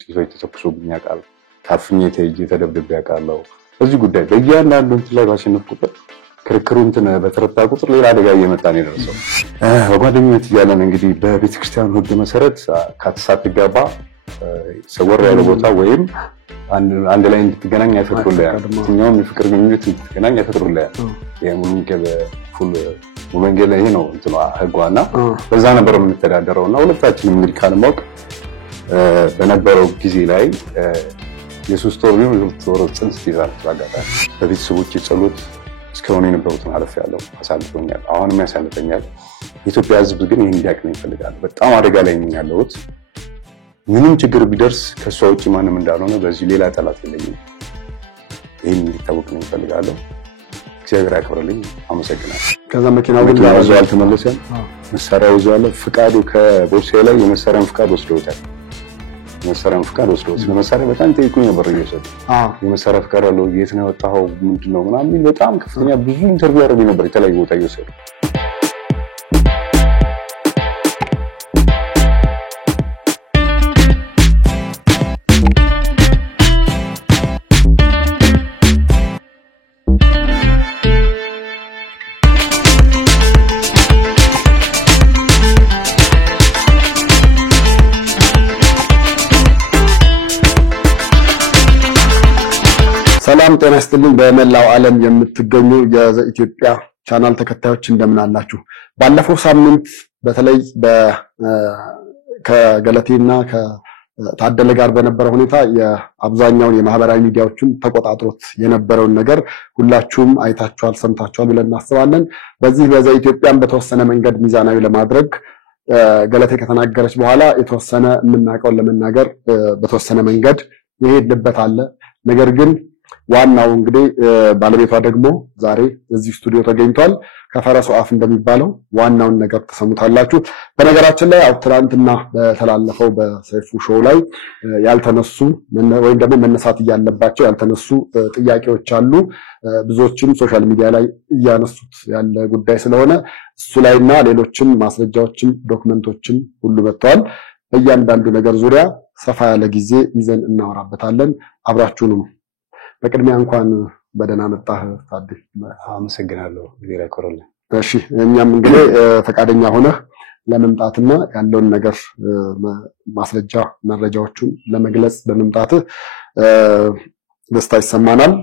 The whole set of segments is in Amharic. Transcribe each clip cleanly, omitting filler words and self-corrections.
ጥይቶች ተተኩሶብኝ ያውቃል ታፍኜ ተይዤ ተደብድቤ ያውቃለሁ እዚህ ጉዳይ በእያንዳንዱ እንትን ላይ ባሸነፍ ቁጥር ክርክሩ እንትን በተረታ ቁጥር ሌላ አደጋ እየመጣ ነው የደረሰው በጓደኝነት እያለን እንግዲህ በቤተክርስቲያኑ ሕግ መሰረት ሳትጋባ ሰወር ያለ ቦታ ወይም አንድ ላይ እንድትገናኝ አይፈቅዱልህም የትኛውም የፍቅር ግንኙነት እንድትገናኝ አይፈቅዱልህም ሙሉ ወንጌል ይሄ ነው እንትኑ ሕጓና በዛ ነበር የምንተዳደረውና ሁለታችንም እንግዲህ ካለማወቅ በነበረው ጊዜ ላይ የሶስት ወር ነው የሁለት ወር ጽንስ ይዛል ተጋጋታ በቤተሰቦች ጸሎት እስከሆነ የነበሩትን አለፍ ያለው አሳልፎኛል አሁንም ያሳልፈኛል የኢትዮጵያ ሕዝብ ግን ይሄን እንዲያውቅ ነው ይፈልጋል በጣም አደጋ ላይ ነኝ ያለሁት ምንም ችግር ቢደርስ ከሷ ውጪ ማንም እንዳልሆነ በዚህ ሌላ ጠላት የለኝም ይሄን እንዲታወቅ ነው ይፈልጋለሁ እግዚአብሔር ያክብርልኝ አመሰግናለሁ ከዛ መኪናው ግን ያዘዋል ተመለሰን መሳሪያው ይዟል ፍቃዱ ከቦርሳዬ ላይ የመሳሪያን ፍቃድ ወስደውታል የመሳሪያን ፍቃድ ወስደውት ለመሳሪያ በጣም ጠይቁኝ ነበር እየሰጡ የመሳሪያ ፍቃድ አለው የት ነው ወጣው ምንድነው ምናምን በጣም ከፍተኛ ብዙ ኢንተርቪው አድርጌ ነበር የተለያየ ቦታ እየወሰዱ ሰላም ጤና ይስጥልኝ በመላው ዓለም የምትገኙ የኢትዮጵያ ቻናል ተከታዮች እንደምን አላችሁ ባለፈው ሳምንት በተለይ ከገለቴና ከታደለ ጋር በነበረው ሁኔታ የአብዛኛው የማህበራዊ ሚዲያዎችን ተቆጣጥሮት የነበረውን ነገር ሁላችሁም አይታችኋል ሰምታችኋል ብለን እናስባለን በዚህ በኢትዮጵያን በተወሰነ መንገድ ሚዛናዊ ለማድረግ ገለቴ ከተናገረች በኋላ የተወሰነ የምናቀው ለመናገር በተወሰነ መንገድ ይሄድበት አለ ነገር ግን ዋናው እንግዲህ ባለቤቷ ደግሞ ዛሬ እዚህ ስቱዲዮ ተገኝቷል ከፈረሱ አፍ እንደሚባለው ዋናውን ነገር ተሰሙታላችሁ በነገራችን ላይ አውትራንትና በተላለፈው በሰይፉ ሾው ላይ ያልተነሱ ወይም ደግሞ መነሳት ያለባቸው ያልተነሱ ጥያቄዎች አሉ ብዙዎችም ሶሻል ሚዲያ ላይ ያነሱት ያለ ጉዳይ ስለሆነ እሱ ላይና ሌሎችም ማስረጃዎችም ዶክመንቶችም ሁሉ መጥተዋል በእያንዳንዱ ነገር ዙሪያ ሰፋ ያለ ጊዜ ይዘን አብራችሁንም በቅድሚያ እንኳን በደህና መጣህ ታዲ አመሰግናለሁ ቪዲዮ ኮሮላ እሺ እኛም እንግዲህ ፈቃደኛ ሆነህ ለመምጣትና ያለውን ነገር ማስረጃ መረጃዎችን ለመግለጽ በመምጣት ደስታ ይሰማናል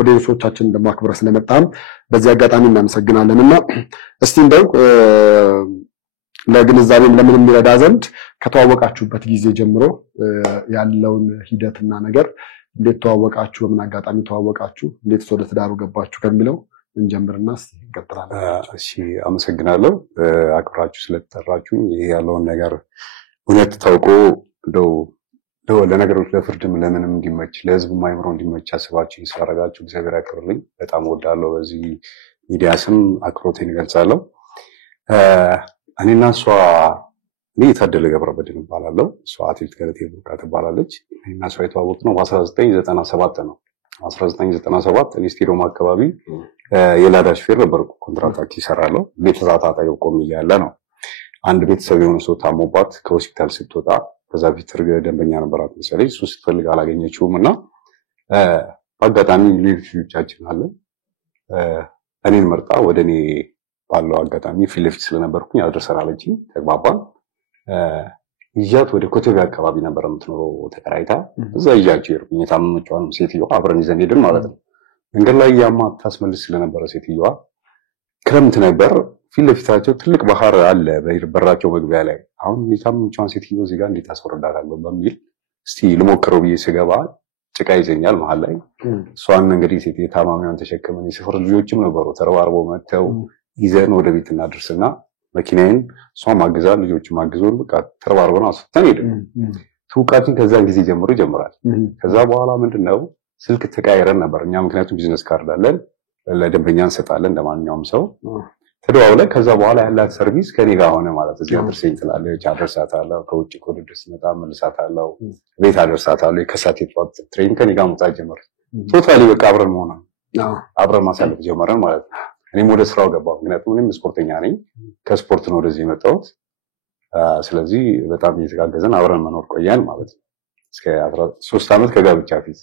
ኦዲየንሶቻችን ደግሞ አክብረህ ስለመጣም በዚህ አጋጣሚ እናመሰግናለንና እስቲ እንደው ለግንዛቤም ለምን የሚረዳ ዘንድ ከተዋወቃችሁበት ጊዜ ጀምሮ ያለውን ሂደትና ነገር እንዴት ተዋወቃችሁ በምን አጋጣሚ ተዋወቃችሁ እንዴት ወደ ትዳሩ ገባችሁ ከሚለው እንጀምርና እንቀጥላለን እሺ አመሰግናለሁ አክብራችሁ ስለተጠራችሁ ይሄ ያለውን ነገር እውነት ታውቆ እንደው ለነገሮች ለፍርድም ለምንም እንዲመች ለህዝብ ማይምሮ እንዲመች አስባችሁ ይሰራጋችሁ እግዚአብሔር ያክብርልኝ በጣም ወዳለሁ በዚህ ሚዲያ ስም አክብሮቴን እገልጻለሁ እኔና እሷ ታደለ ገብረበድን እባላለሁ እሷ አትሌት ገለቴ ቡርቃ ትባላለች እኔና እሷ የተዋወቅነው በ1997 ነው 1997 እኔ ስቴዲየም አካባቢ የላዳ ሹፌር ነበርኩ ኮንትራክት ይሰራለሁ ቤተዛታ ታየው ቆም ይያለ ነው አንድ ቤተሰብ የሆነ ሰው ታሞባት ከሆስፒታል ስትወጣ በዛ ቪትር ደንበኛ ነበራት መሰለኝ እሱ ስትፈልግ አላገኘችውምና አጋጣሚ ልጆቻችን አለ እኔን መርጣ ወደኔ ባለው አጋጣሚ ፊት ለፊት ስለነበርኩኝ አድርሰናለችኝ ተግባባን ይያት ወደ ኮተቤ አካባቢ ነበር የምትኖረው ተከራይታ እዛ ይያቸው ይርኩኝ የታመመችዋን ሴትዮ አብረን ይዘን ሄድን ማለት ነው መንገድ ላይ ያማት ታስመልስ ስለነበረ ሴትዮዋ ክረምት ነበር ፊት ለፊታቸው ትልቅ ባህር አለ በበራቸው መግቢያ ላይ አሁን የታመመችዋን ሴትዮ እዚህ ጋር እንዴት አስወርዳታለሁ በሚል እስቲ ልሞክረው ብዬ ስገባ ጭቃ ይዘኛል መሃል ላይ እሷን እንግዲህ ሴትዮ ታማሚዋን ተሸክመን የሰፈር ልጆችም ነበሩ ተረባርበው መጥተው ይዘን ወደ ቤት እናድርስና መኪናዬን እሷም ማግዛ ልጆችም ማግዞን በቃ ተረባርበን አስፈተን ሄድን ትውቃችን ከዛን ጊዜ ጀምሮ ይጀምራል ከዛ በኋላ ምንድነው ስልክ ተቀያይረን ነበር እኛ ምክንያቱም ቢዝነስ ካርድ አለን ለደንበኛ እንሰጣለን እንደማንኛውም ሰው ተደዋውለን ከዛ በኋላ ያላት ሰርቪስ ከኔ ጋር ሆነ ማለት እዚህ አድርሰኝ ትላለች አድርሳታለሁ ከውጭ ኮድ ድረስ መጣ መልሳታለሁ ቤት አድርሳታለሁ ከሳት የጧት ትሬን ከኔ ጋር መጣ ጀመረ ቶታሊ በቃ አብረን ሆነ አብረን ማሳለፍ ጀመረን ማለት ነው እኔም ወደ ስራው ገባሁ ምክንያቱም እኔም ስፖርተኛ ነኝ ከስፖርት ነው ወደዚህ የመጣሁት ስለዚህ በጣም እየተጋገዘን አብረን መኖር ቆያን ማለት ነው እስከ 13 ዓመት ከጋብቻ ፊት።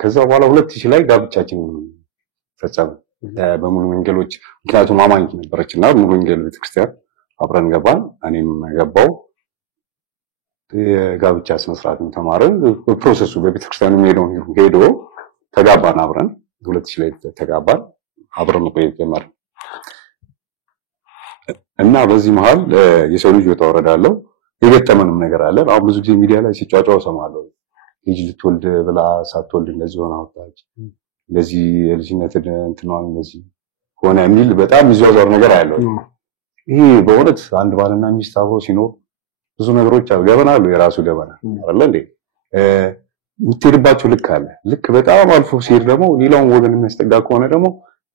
ከዛ በኋላ 2000 ላይ ጋብቻችን ፈጸምን በሙሉ ወንጌሎች። ምክንያቱም አማኝ ነበረችና ሙሉ ወንጌል ቤተክርስቲያን አብረን ገባን። እኔም ገባው። የጋብቻ ስነ ስርዓትን ተማርን። ፕሮሰሱ በቤተክርስቲያኑ ሄዶ ተጋባን አብረን 2000 ላይ ተጋባን። አብረን ቆየን ጀመርን እና በዚህ መሃል የሰው ልጅ ወጣወረዳለው የገጠመንም ነገር አለ። አሁን ብዙ ጊዜ ሚዲያ ላይ ሲጫጫው ሰማለሁ። ልጅ ልትወልድ ብላ ሳትወልድ እንደዚህ ሆነ አወጣች፣ እንደዚህ የልጅነት እንትኗን እንደዚህ ሆነ የሚል በጣም ይዟዟር ነገር አለው። ይሄ በእውነት አንድ ባልና ሚስት አብሮ ሲኖር ብዙ ነገሮች አሉ። ገበና አሉ፣ የራሱ ገበና አይደል እንዴ? የምትሄድባቸው ልክ አለ። ልክ በጣም አልፎ ሲሄድ ደግሞ ሌላውን ወገን የሚያስጠጋ ከሆነ ደግሞ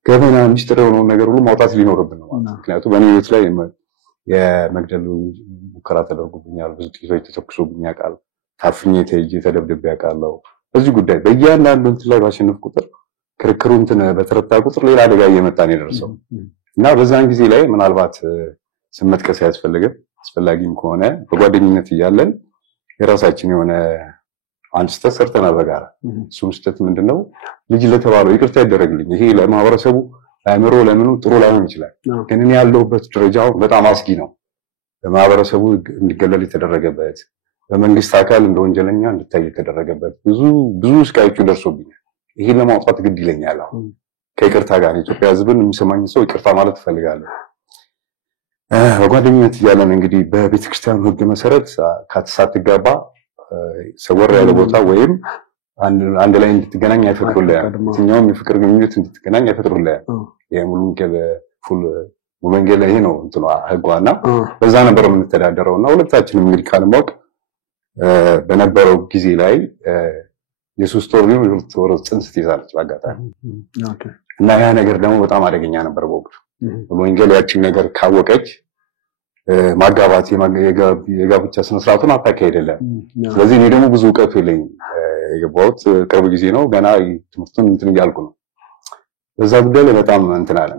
ገበና ሚስጥር የሆነውን ነገር ሁሉ ማውጣት ሊኖርብን ነው ማለት ነው። ምክንያቱም በእኔ ቤት ላይ የመግደል ሙከራ ተደርጎብኛል። ብዙ ጥይቶች ተተኩሶብኝ ያውቃል። ታፍኜ ተይዤ ተደብድቤ ያውቃለሁ። በዚህ ጉዳይ በእያንዳንዱ እንትን ላይ ባሸነፍ ቁጥር ክርክሩ እንትን በተረታ ቁጥር ሌላ አደጋ እየመጣ ነው የደረሰው እና በዛን ጊዜ ላይ ምናልባት ስም መጥቀስ አያስፈልግም። አስፈላጊም ከሆነ በጓደኝነት እያለን የራሳችን የሆነ አንድ ስህተት ሰርተናል በጋራ። እሱም ስህተት ምንድነው? ልጅ ለተባለው ይቅርታ ያደረግልኝ። ይሄ ለማህበረሰቡ አእምሮ ለምኑ ጥሩ ላይሆን ይችላል፣ ግን እኔ ያለሁበት ደረጃው በጣም አስጊ ነው። በማህበረሰቡ እንዲገለል የተደረገበት፣ በመንግስት አካል እንደ ወንጀለኛ እንድታይ የተደረገበት ብዙ ስቃዮች ደርሶብኛል። ይሄን ለማውጣት ግድ ይለኛል። አሁን ከይቅርታ ጋር የኢትዮጵያ ሕዝብን የሚሰማኝ ሰው ይቅርታ ማለት እፈልጋለሁ። በጓደኝነት እያለን እንግዲህ በቤተክርስቲያኑ ሕግ መሰረት ሳትጋባ ሰወር ያለ ቦታ ወይም አንድ ላይ እንድትገናኝ አይፈቅዱልህም። የትኛውም የፍቅር ግንኙነት እንድትገናኝ አይፈቅዱልህም። የሙሉ ወንጌል ይሄ ነው እንትኗ ሕጓና በዛ ነበር የምንተዳደረውና ሁለታችንም እንግዲህ ካልማውቅ በነበረው ጊዜ ላይ የሶስት ወር ነው የሁለት ወር ጽንስ ትይዛለች በአጋጣሚ እና ያ ነገር ደግሞ በጣም አደገኛ ነበር በወቅቱ። ወንጌል ያችን ነገር ካወቀች ማጋባት የጋብቻ ስነ ስርዓቱን አታካሄደለም። ስለዚህ እኔ ደግሞ ብዙ ዕውቀቱ የለኝም። የገባሁት ቅርብ ጊዜ ነው፣ ገና ትምህርቱን እንትን እያልኩ ነው። በዛ ጉዳይ ላይ በጣም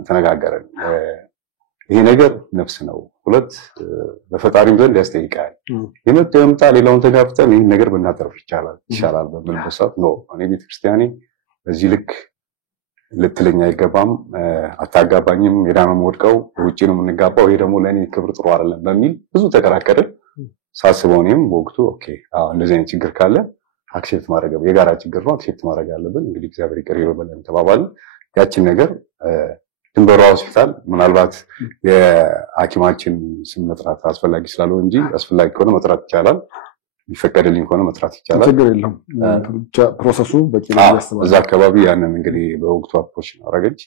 ተነጋገርን። ይሄ ነገር ነፍስ ነው፣ ሁለት በፈጣሪም ዘንድ ያስጠይቃል። የመጣ ሌላውን ተጋፍተን ይሄን ነገር ብናተርፍ ይሻላል በምልበት ሰዓት ነው እኔ ቤተክርስቲያኔ በዚህ ልክ ልትለኝ አይገባም፣ አታጋባኝም፣ ሄዳ ነው የምወድቀው፣ ውጪ ነው የምንጋባው፣ ይሄ ደግሞ ለእኔ ክብር ጥሩ አይደለም በሚል ብዙ ተከራከርን። ሳስበው እኔም በወቅቱ ኦኬ እንደዚህ አይነት ችግር ካለ አክሴፕት ማድረግ የጋራ ችግር ነው፣ አክሴፕት ማድረግ አለብን፣ እንግዲህ እግዚአብሔር ይቅር ይበለን ተባባልን። ያችን ነገር ድንበሯ ሆስፒታል ምናልባት የሐኪማችን ስም መጥራት አስፈላጊ ስላለው እንጂ አስፈላጊ ከሆነ መጥራት ይቻላል፣ ይፈቀድልኝ ከሆነ መጥራት ይቻላል። ችግር የለም። ብቻ ፕሮሰሱ በቂ ነው ያስባል። እዛ አካባቢ ያንን እንግዲህ በወቅቱ አፕሮች አረጋች።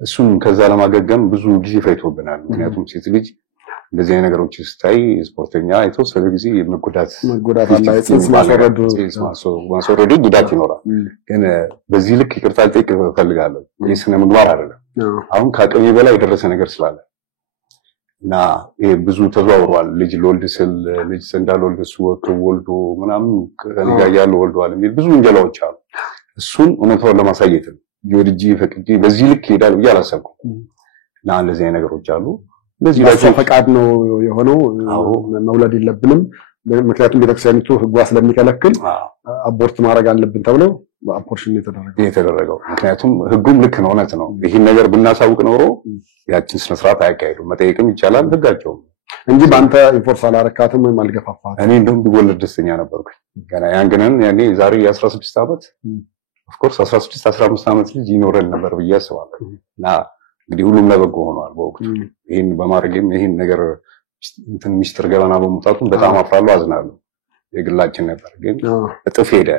እሱም ከዛ ለማገገም ብዙ ጊዜ ፈይቶብናል። ምክንያቱም ሴት ልጅ እንደዚህ አይነት ነገሮች ስታይ ስፖርተኛ የተወሰነ ጊዜ መጎዳት አለ። ጽንስ ማስወረዱ ጉዳት ይኖራል። ግን በዚህ ልክ ይቅርታ ልጠይቅ እፈልጋለሁ። ይህ ስነ ምግባር አይደለም። አሁን ከአቅሜ በላይ የደረሰ ነገር ስላለ እና ይሄ ብዙ ተዘዋውሯል። ልጅ ልወልድ ስል ልጅ እንዳልወልድ እሱ ወልዶ ምናምን ከኔ ጋር ያለ ወልደዋል የሚል ብዙ ወንጀላዎች አሉ። እሱን እውነታውን ለማሳየት ነው ወልጄ ፈቅጄ በዚህ ልክ ይሄዳል ብዬ አላሰብኩም። እና እንደዚህ አይነት ነገሮች አሉ። ለዚህ ላይ ፈቃድ ነው የሆነው። መውለድ የለብንም ምክንያቱም ቤተክርስቲያኒቱ ሕጓ ስለሚከለክል አቦርት ማድረግ አለብን ተብሎ አፖርሽን የተደረገው። ምክንያቱም ሕጉም ልክ ነው፣ እውነት ነው። ይሄን ነገር ብናሳውቅ ኖሮ ያችን ስነ ስርዓት አያካሄዱም። መጠየቅም ይቻላል ሕጋቸው እንጂ በአንተ ኢንፎርስ አላረካትም ወይም አልገፋፋትም። እኔ እንደውም ቢወለድ ደስተኛ ነበርኩ። ገና ያኔ ዛሬ 16 ዓመት ኦፍ ኮርስ 16 15 ዓመት ልጅ ይኖረን ነበር ብዬ አስባለሁ። እና እንግዲህ ሁሉም ለበጎ ሆኗል በወቅቱ። ይሄን በማድረግም ይሄን ነገር እንትን ሚስጥር ገበና በመውጣቱም በጣም አፍራለሁ፣ አዝናለሁ። የግላችን ነበር ግን እጥፍ ሄደ።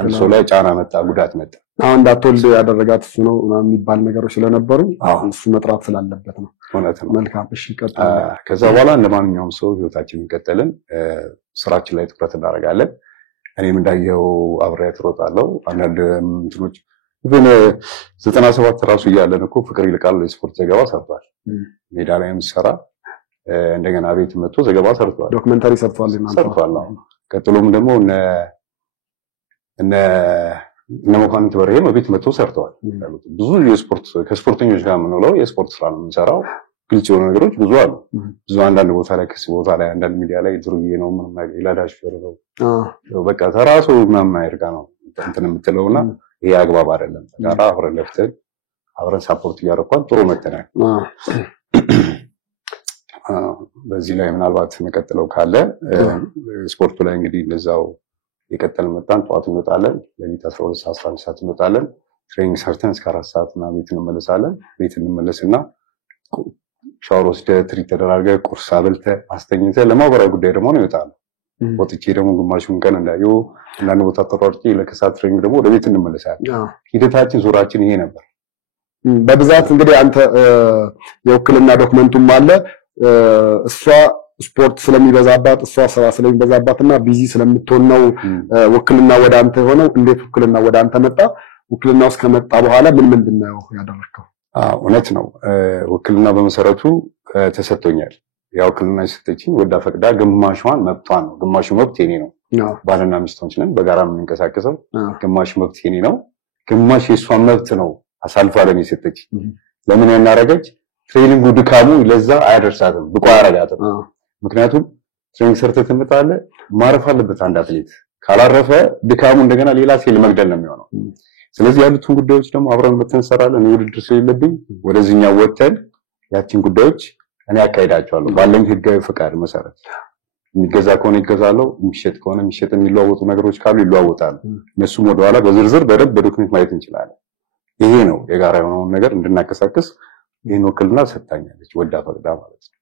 አንድ ሰው ላይ ጫና መጣ፣ ጉዳት መጣ። አሁን እንዳትወልድ ያደረጋት እሱ ነው የሚባል ነገሮች ስለነበሩ እሱ መጥራት ስላለበት ነው። እውነት ነው። መልካም እሺ፣ ቀጥታ ከዛ በኋላ እንደማንኛውም ሰው ህይወታችንን ቀጠልን። ስራችን ላይ ትኩረት እናደርጋለን። እኔም እንዳየው አብሬያት እሮጣለሁ። አንዳንድ እንትኖች ግን 97 ራሱ እያለን እኮ ፍቅር ይልቃል የስፖርት ዘገባ ሰርቷል። ሜዳ ላይ የምሰራ እንደገና ቤት መጥቶ ዘገባ ሰርቷል። ዶክመንታሪ ሰርቷል። ቀጥሎም ደግሞ እነ መኳንንት በርሄም ቤት መጥቶ ሰርተዋል። ብዙ ከስፖርተኞች ጋር የምንውለው የስፖርት ስራ ነው የምንሰራው። ግልጽ የሆኑ ነገሮች ብዙ አሉ። ብዙ አንዳንድ ቦታ ላይ ክስ ቦታ ላይ አንዳንድ ሚዲያ ላይ ድሩዬ ነው ምንም ነገር ይላዳሽ ነው በቃ ተራሱ ምናምን አይርጋ ነው እንትን የምትለውና ይሄ አግባብ አይደለም። ጋራ አብረን ለፍተን አብረን ሳፖርት እያደረኳን ጥሩ መተናል። በዚህ ላይ ምናልባት መቀጠለው ካለ ስፖርቱ ላይ እንግዲህ እንደዛው የቀጠል መጣን። ጠዋት እንወጣለን፣ ለሊት 12 11 ሰዓት እንወጣለን። ትሬኒንግ ሰርተን እስከ 4 ሰዓት ምናምን ቤት እንመለሳለን። ቤት እንመለስና ሻወር ወስደህ ትሪት ተደራርገህ ቁርስ አብልተህ አስተኝተህ ለማህበራዊ ጉዳይ ደግሞ ነው ይወጣል። ወጥቼ ደግሞ ግማሹን ቀን እንዳየው አንዳንድ ቦታ ተሯርጬ ለከሳት ትሬኒንግ ደግሞ ወደ ቤት እንመለሳለን። ሂደታችን ዞራችን ይሄ ነበር። በብዛት እንግዲህ አንተ የውክልና ዶክመንቱም አለ እሷ ስፖርት ስለሚበዛባት እሷ ስራ ስለሚበዛባትና ቢዚ ስለምትሆን ነው ውክልና ወደ አንተ የሆነው። እንዴት ውክልና ወደ አንተ መጣ? ውክልና ውስጥ ከመጣ በኋላ ምንድነው ያደረከው? እውነት ነው። ውክልና በመሰረቱ ተሰጥቶኛል። ያው ውክልና የሰጠችኝ ወዳ ፈቅዳ ግማሽዋን መብቷን ነው። ግማሹ መብት የኔ ነው። ባልና ሚስቶች ነን፣ በጋራ የምንንቀሳቀሰው። ግማሽ መብት የኔ ነው፣ ግማሽ የሷን መብት ነው አሳልፋ ለኔ ሰጠችኝ። ለምን ያናረገች? ትሬኒንጉ ድካሙ ለዛ አያደርሳትም፣ ብቁ አያረጋትም። ምክንያቱም ትሬኒንግ ሰርተህ ትመጣለህ፣ ማረፍ አለበት አንድ አትሌት። ካላረፈ ድካሙ እንደገና ሌላ ሴል መግደል ነው የሚሆነው። ስለዚህ ያሉትን ጉዳዮች ደግሞ አብረን መተንሰራለን። ውድድር ስለሌለብኝ ወደዚህኛው ወጥተን ያቺን ጉዳዮች እኔ አካሄዳቸዋለሁ ባለኝ ህጋዊ ፈቃድ መሰረት። የሚገዛ ከሆነ ይገዛለው፣ የሚሸጥ ከሆነ የሚሸጥ፣ የሚለዋወጡ ነገሮች ካሉ ይለዋወጣሉ። እነሱም ወደኋላ በዝርዝር በደንብ በዶክመንት ማየት እንችላለን። ይሄ ነው የጋራ የሆነውን ነገር እንድናከሳክስ ይሄን ወክልና ሰጣኛለች ወዳ ፈቅዳ ማለት ነው።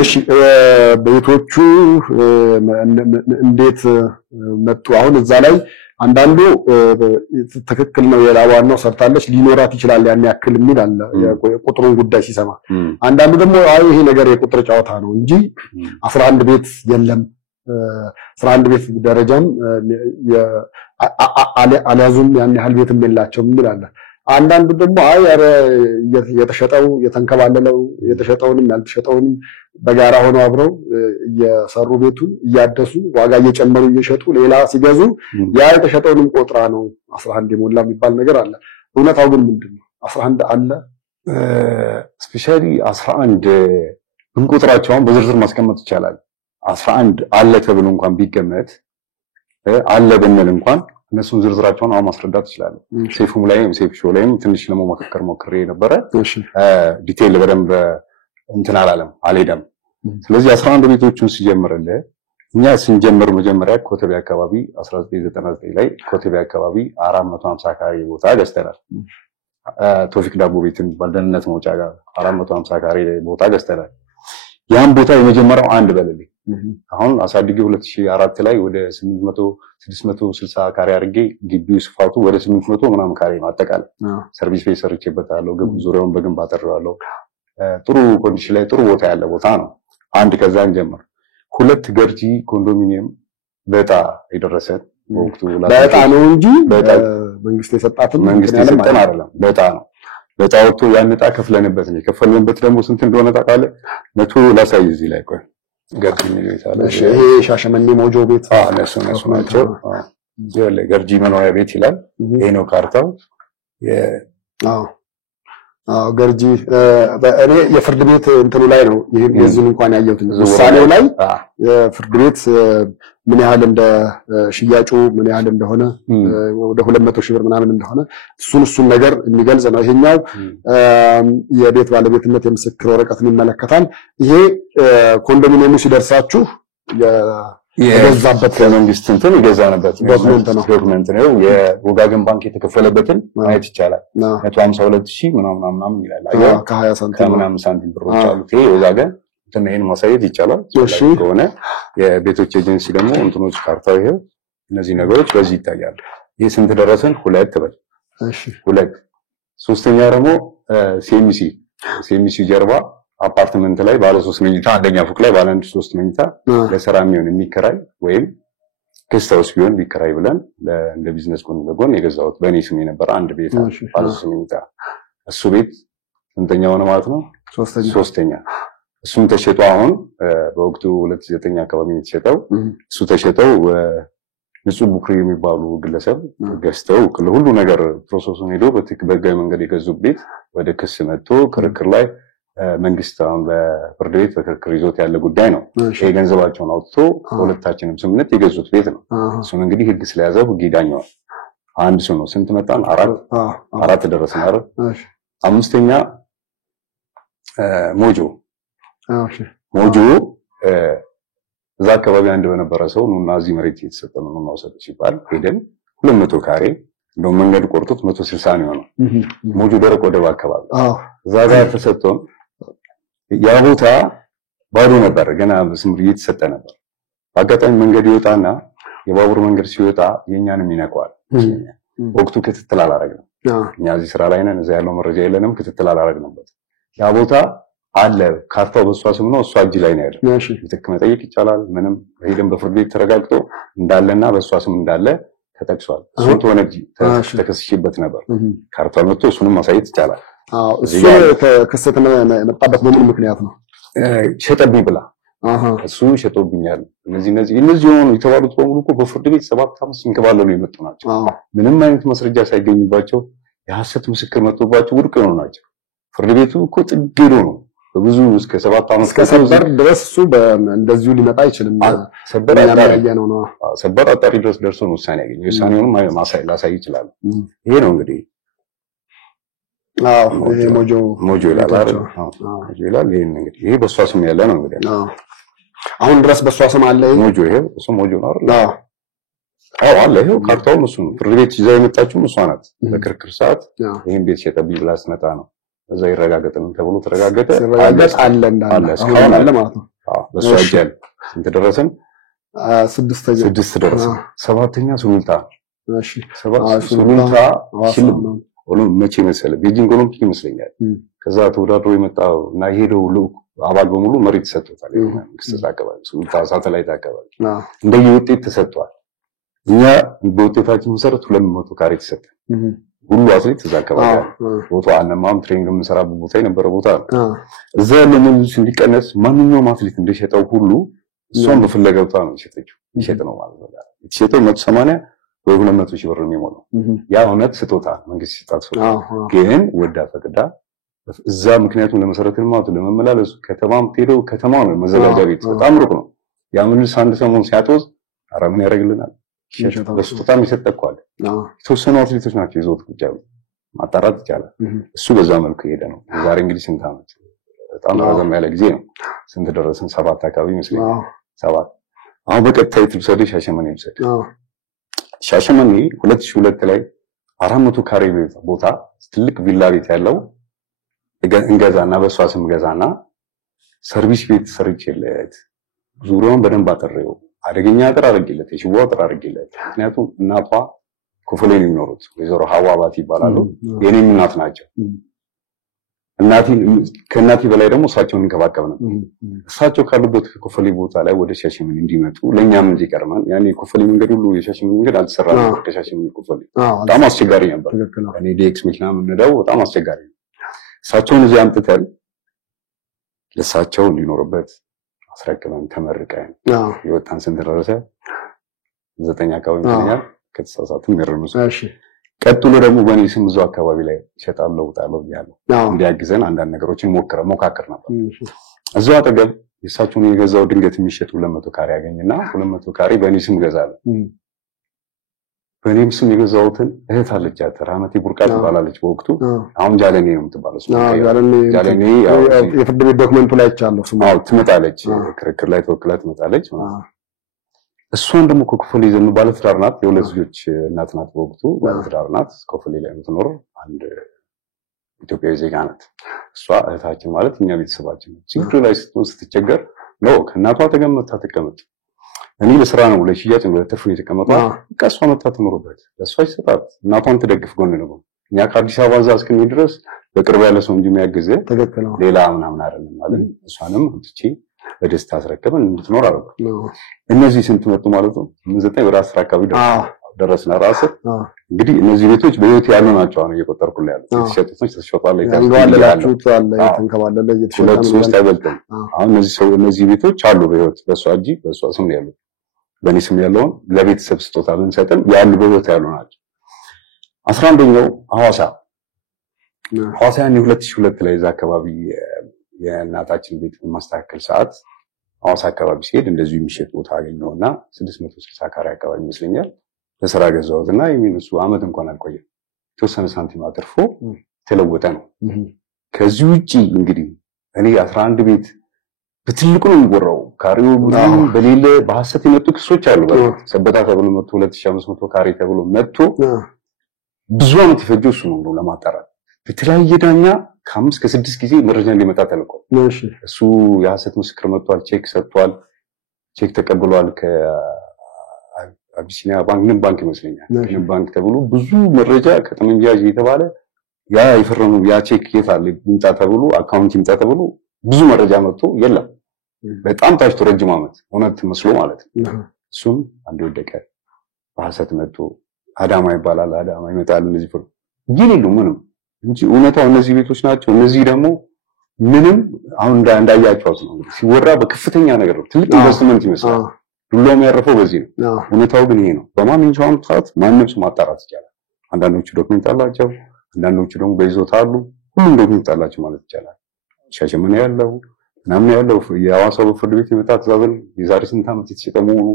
እሺ ቤቶቹ እንዴት መጡ? አሁን እዛ ላይ አንዳንዱ ትክክል ነው የላዋን ነው ሰርታለች ሊኖራት ይችላል ያን ያክል የሚል አለ የቁጥሩን ጉዳይ ሲሰማ። አንዳንዱ ደግሞ አይ ይሄ ነገር የቁጥር ጨዋታ ነው እንጂ 11 ቤት የለም 11 ቤት ደረጃም አልያዙም ያን ያህል ቤትም የላቸውም የሚል አለ። አንዳንዱ ደግሞ አይ አረ የተሸጠው የተንከባለለው የተሸጠውንም ያልተሸጠውንም በጋራ ሆነው አብረው እየሰሩ ቤቱን እያደሱ ዋጋ እየጨመሩ እየሸጡ ሌላ ሲገዙ ያ የተሸጠውንም ቆጥራ ነው 11 የሞላ የሚባል ነገር አለ። እውነታው ግን ምንድነው? 11 አለ ስፔሻሊ 11 ብንቆጥራቸውን በዝርዝር ማስቀመጥ ይቻላል። 11 አለ ተብሎ እንኳን ቢገመት አለ ብንል እንኳን እነሱን ዝርዝራቸውን አሁን ማስረዳት ይችላል። ሴፉም ላይም ሴፍ ሾው ላይም ትንሽ ለመሞከር ሞክሬ ነበር። ዲቴል በደንብ እንትን አልሄደም። ስለዚህ 11 ቤቶቹን ሲጀምርልህ እኛ ስንጀምር መጀመሪያ ኮተቤ አካባቢ 1999 ላይ ኮተቤ አካባቢ 450 ካሬ ቦታ ገዝተናል። ቶፊክ ዳቦ ቤት የሚባል ደህንነት መውጫ ጋር 450 ካሬ ቦታ ገዝተናል። ያን ቦታ የመጀመሪያው አንድ በልልኝ አሁን አሳድጌ 2004 ላይ ወደ 660 ካሬ አድርጌ ግቢው ስፋቱ ወደ 800 ምናምን ካሬ ነው አጠቃላይ። ሰርቪስ ቤት ሰርቼበታለሁ፣ ዙሪያውን በግንብ አጠራለሁ። ጥሩ ኮንዲሽን ላይ ጥሩ ቦታ ያለ ቦታ ነው። አንድ ከዛን ጀምር። ሁለት ገርጂ ኮንዶሚኒየም በጣ የደረሰ ወቅቱ በጣ ነው እንጂ መንግስት የሰጣትን መንግስት የሰጠን አይደለም፣ በጣ ነው። በጣ ወጥቶ ያን ዕጣ ከፍለንበት ነው። የከፈልንበት ደግሞ ስንት እንደሆነ ታውቃለህ? 100 ላሳይ እዚህ ላይ ቆይ ገርጂ ቤት አለ። እሺ ይሄ ሻሸመኔ ሞጆ ቤት እነሱ ናቸው። ገርጂ መኖሪያ ቤት ይላል። ይሄ ነው ካርታው። ገርጂ እኔ የፍርድ ቤት እንትኑ ላይ ነው ይሄን የዚህን እንኳን ያየሁት ውሳኔው ላይ ፍርድ ቤት ምን ያህል እንደ ሽያጩ ምን ያህል እንደሆነ ወደ 200 ሺህ ብር ምናምን እንደሆነ እሱን ነገር የሚገልጽ ነው። ይሄኛው የቤት ባለቤትነት የምስክር ወረቀትን ይመለከታል። ይሄ ኮንዶሚኒየሙ ሲደርሳችሁ የገዛበት ከመንግስት እንትን የገዛንበት ዶክመንት ነው። የወጋገን ባንክ የተከፈለበትን ማየት ይቻላል። 152,000 ምናምን ይላል። ከ20 ሳንቲም ምናምን ሳንቲም ብሮች አሉት። ይሄ ወጋገን እንትን ይሄን ማሳየት ይቻላል። እሺ ከሆነ የቤቶች ኤጀንሲ ደግሞ እንትኖች ካርታው ይሄ እነዚህ ነገሮች በዚህ ይታያሉ። ይሄ ስንት ደረሰን? 2 በል። እሺ 2 ሶስተኛ ደግሞ ሲኤምሲ ጀርባ አፓርትመንት ላይ ባለ 3 መኝታ አንደኛ ፎቅ ላይ ባለ 3 መኝታ ለሥራ የሚሆን የሚከራይ ወይም ክስታውስ ቢሆን ቢከራይ ብለን እንደ ቢዝነስ ጎን ለጎን የገዛሁት በእኔ ስም የነበረ አንድ ቤት ባለ 3 መኝታ። እሱ ቤት ስንተኛ ሆነ ማለት ነው? ሶስተኛ። እሱም ተሸጠው አሁን በወቅቱ 2009 አካባቢ የተሸጠው እሱ ተሸጠው ንጹህ ቡክሪ የሚባሉ ግለሰብ ገዝተው ሁሉ ነገር ፕሮሰሱን ሄዶ በህጋዊ መንገድ የገዙት ቤት ወደ ክስ መጥቶ ክርክር ላይ መንግስት አሁን በፍርድ ቤት በክርክር ይዞት ያለ ጉዳይ ነው። ይሄ ገንዘባቸውን አውጥቶ ሁለታችንም ስምምነት የገዙት ቤት ነው። እሱን እንግዲህ ህግ ስለያዘው ህግ ይዳኘዋል። አንድ ሰው ነው ስንት መጣን? አራት ደረስን አይደል? አምስተኛ ሞጆ እዛ አካባቢ አንድ በነበረ ሰው ኑና እዚህ መሬት እየተሰጠ ነው ኑና ወሰዱ ሲባል ሄደን 200 ካሬ እንደው መንገድ ቆርጦት 160 ነው የሆነው። ሞጆ ደረቅ ወደብ አካባቢ እዛ ጋር ተሰጥቶን ያ ቦታ ባዶ ነበር፣ ገና በስምር እየተሰጠ ነበር። በአጋጣሚ መንገድ ይወጣና የባቡር መንገድ ሲወጣ የኛንም ይነቀዋል። ወቅቱ ክትትል አላረግንም። እኛ እዚህ ስራ ላይ ነን፣ እዛ ያለው መረጃ የለንም፣ ክትትል አላረግንበት። ያ ቦታ አለ ካርታው በሷ ስም ነው፣ እሷ እጅ ላይ ነው ያለው። ምትክ መጠየቅ ይቻላል። ምንም ሄደን በፍርድ ቤት ተረጋግጦ እንዳለና በሷ ስም እንዳለ ተጠቅሷል። እሱን ተወነጅ ተከስሽበት ነበር። ካርታው መጥቶ እሱንም ማሳየት ይቻላል። እሱ ተከሰተና መጣበት በምን ምክንያት ነው? ሸጠብኝ ብላ እሱ ሸጦብኛል። እነዚህ ሆኑ የተባሉት በሙሉ እኮ በፍርድ ቤት 7 ዓመት ሲንከባለሉ የመጡ ናቸው። ምንም አይነት ማስረጃ ሳይገኝባቸው የሐሰት ምስክር መጥቶባቸው ውድቅ የሆኑ ናቸው። ፍርድ ቤቱ እኮ ጥግዶ ነው በብዙ እስከ 7 ዓመት ከሰበር ድረስ እሱ እንደዚሁ ሊመጣ አይችልም። ሰበር አጣሪ ድረስ ደርሶ ነው ውሳኔ ያገኘው። ውሳኔውንም ላሳይ ይችላል። ይሄ ነው እንግዲህ ሞጆ ይላል አይደል? ሞጆ ይላል። ይሄ በሷ ስም ያለ ነው እንግዲህ አሁን ድረስ በሷ ስም አለ። ሞጆ ይሄ እሱ ሞጆ ነው አይደል? አለ። ይሄው ካርታውም እሱ ነው። ፍርድ ቤት ይዛ የመጣችው እሷ ናት። በክርክር ሰዓት ይሄን ቤት ሸጠብኝ ብላ ስመጣ ነው እዛ ይረጋገጥልን ተብሎ ተረጋገጠ። አለ እንዳለ እስካሁን አለ ማለት ነው። በሷ እጃል ስንት ደረሰን? 6 ደረሰን። 7ኛ ሱሉልታ። ሱሉልታ መቼ መሰለህ? ቤጂንግ ኦሎምፒክ ይመስለኛል። ከዛ ተወዳድሮ የመጣው እና የሄደው አባል በሙሉ መሬት ተሰጥቷል። መንግስት አካባቢ ሱሉልታ ሳተላይት አካባቢ እንደየውጤት ተሰጥቷል። እኛ በውጤታችን መሰረት 200 ካሬ ተሰጠ። ሁሉ አትሌት እዛ አካባቢ ቦታ አነማም ትሬኒንግ የምንሰራበት ቦታ የነበረ ቦታ ነው። እዛ ያለው መንዙስ እንዲቀነስ ማንኛውም አትሌት እንደሸጠው ሁሉ እሷም በፍለገብታ ነው የሸጠችው። ይሸጥ ነው ማለት ነው። የተሸጠው 180 ወይ 200 ሺህ ብር ነው የሚሞላው። ያ እውነት ስጦታ መንግስት ሲጣት ግን ወዳ ፈቅዳ እዛ ምክንያቱም ለመሰረተ ልማቱ ለመመላለሱ ከተማም ሄደው ከተማው ነው መዘጋጃ ቤት በጣም ሩቅ ነው። ያ ምንስ አንድ ሰሞን ሲያጦዝ ኧረ ምን ያደርግልናል? በስጦታም ይሰጠኳል። የተወሰኑ አትሌቶች ናቸው ይዘውት ቁጭ ያሉት። ማጣራት ይቻላል። እሱ በዛ መልኩ ሄደ ነው። ዛሬ እንግዲህ ስንት ዓመት በጣም ረዘም ያለ ጊዜ ነው። ስንት ደረስን? 7 አካባቢ ይመስለኛል። 7 አሁን በቀጥታ የትብሰደሽ ሻሸመኔ ይብሰድ። ሻሸመኔ 2002 ላይ 400 ካሬ ቦታ ትልቅ ቪላ ቤት ያለው እንገዛና በሷ ስም ገዛና ሰርቪስ ቤት ሰርቼለት ዙሪያውን በደንብ አጠረው። አደገኛ አጥር አድርጌለት፣ የሽቦ አጥር አድርጌለት። ምክንያቱም እናቷ ኮፈሌ ነው የሚኖሩት። ወይዘሮ ሐዋባት ይባላሉ። የኔም እናት ናቸው። ከእናቴ በላይ ደግሞ እሳቸውን እንከባከብ ነበር። እሳቸው ካሉበት ኮፈሌ ቦታ ላይ ወደ ሻሸመኔ እንዲመጡ ለኛም እንዲቀርማን ያኔ ኮፈሌ መንገድ ሁሉ የሻሸመኔ መንገድ አልተሰራም። ከሻሸመኔ ኮፈሌ በጣም አስቸጋሪ ነበር። እኔ ዲኤክስ መኪና የምንነዳው በጣም አስቸጋሪ ነው። እሳቸውን እዚህ አምጥተን ለእሳቸው እንዲኖርበት አስረክበን ተመርቀን የወጣን ስንት ደረሰ? 9 አካባቢ ይመስለኛል ከተሳሳትም ይረምሱ። ቀጥሎ ደግሞ በእኔ ስም እዛው አካባቢ ላይ ሸጣለው ጣለው ያለው እንዲያግዘን አንዳንድ ነገሮችን ሞካከር ነበር። እዛው አጠገብ የእሳቸውን የገዛው ድንገት የሚሸጥ 200 ካሬ ያገኝና 200 ካሬ በእኔ ስም ገዛለሁ። በእኔም ስም የገዛውትን እህት አለቻት ራመቴ ቡርቃ ትባላለች በወቅቱ። አሁን ጃለኔ ነው የምትባለው። ጃለኔ የፍርድ ቤት ዶክመንቱ ላይ አይቻለሁ። ትመጣለች፣ ክርክር ላይ ተወክላ ትመጣለች። እሷን ደግሞ ኮኮሌ ዘመን ባለትዳር ናት። የሁለት ልጆች እናት ናት። በወቅቱ ባለትዳር ናት። ኮኮሌ ላይ የምትኖር አንድ ኢትዮጵያዊ ዜጋ ናት። እሷ እህታችን ማለት እኛ ቤተሰባችን ነው። ችግር ላይ ስትቸገር ነው ከእናቷ ተገመታ ተቀመጥ። እኔ ለስራ ነው ለሽያጭ ነው ለትርፍ ነው የተቀመጠው። ከሷ መጣ ትኖርበት ለሷ ይሰጣት እናቷን ትደግፍ ጎን ነው። እኛ ከአዲስ አበባ እዛ እስከሚሄድ ድረስ በቅርብ ያለ ሰው እንጂ የሚያግዘ ሌላ ምናምን አይደለም ማለት እሷንም እንጥጪ በደስታ አስረከበን እንድትኖር አረጋው። እነዚህ ስንት መጡ ማለት ነው? 9 ወደ 10 አካባቢ ደረስና ራስ እንግዲህ እነዚህ ቤቶች በህይወት ያሉ ናቸው። አሁን እየቆጠርኩልህ ያለው የተሸጡት ተሸጧል። ያንጓለላችሁት አለ የተንከባለለ እየተሸጠ ነው። 2-3 አይበልጥም። አሁን እነዚህ ቤቶች አሉ በህይወት በሷ እጅ በሷ ስም ያሉ በእኔ ስም ያለውን ለቤተሰብ ስጦታ ብንሰጥም ያሉ በህይወት ያሉ ናቸው። 11ኛው ሐዋሳ 2002 ላይ እዛ አካባቢ የእናታችን ቤት በማስተካከል ሰዓት ሐዋሳ አካባቢ ሲሄድ እንደዚሁ የሚሸጥ ቦታ አገኘውና 660 ካሬ አካባቢ ይመስለኛል ለስራ ገዛሁትና የሚነሱ አመት እንኳን አልቆየም። የተወሰነ ሳንቲም አትርፎ ተለወጠ ነው። ከዚህ ውጪ እንግዲህ እኔ 11 ቤት በትልቁ ነው የሚወራው። ካሬው በሌለ በሐሰት የመጡ ክሶች አሉ። ሰበታ ተብሎ መጥቶ 2500 ካሬ ተብሎ መጥቶ ብዙ አመት የፈጀው እሱ ነው ለማጣራት። በተለያየ ዳኛ ከ5 ከ6 ጊዜ መረጃ እንዲመጣ ተልቋል። እሱ የሐሰት ምስክር መጥቷል፣ ቼክ ሰጥቷል፣ ቼክ ተቀብሏል ከአቢሲኒያ ባንክ ይመስለኛል። ንብ ባንክ ተብሎ ብዙ መረጃ ከተመንጃጅ የተባለ ያ የፈረመው ያ ቼክ የት አለ ይምጣ ተብሎ አካውንት ይምጣ ተብሎ ብዙ መረጃ መጥቶ የለም። በጣም ታጭቶ ረጅም አመት እውነት መስሎ ማለት ነው። እሱም አንድ ወደቀ በሐሰት መጥቶ አዳማ ይባላል። አዳማ ይመጣል እንደዚህ ፍሩ ግን ምንም እንጂ እውነታው እነዚህ ቤቶች ናቸው። እነዚህ ደግሞ ምንም አሁን እንዳያቸዋት ነው ሲወራ በከፍተኛ ነገር ነው። ትልቅ ኢንቨስትመንት ይመስላል። ሁሉም ያረፈው በዚህ ነው። እውነታው ግን ይሄ ነው። በማንኛውም ሰዓት ማንም ሰው ማጣራት ይችላል። አንዳንዶቹ ዶክመንት አላቸው፣ አንዳንዶቹ ደግሞ በይዞታ አሉ። ሁሉም ዶክመንት አላቸው ማለት ይቻላል። ሻሸመኔ ያለው ምናምን ያለው የሐዋሳው ፍርድ ቤት የመጣ ትዕዛዝን የዛሬ ስንት ዓመት የተሰጠ መሆኑ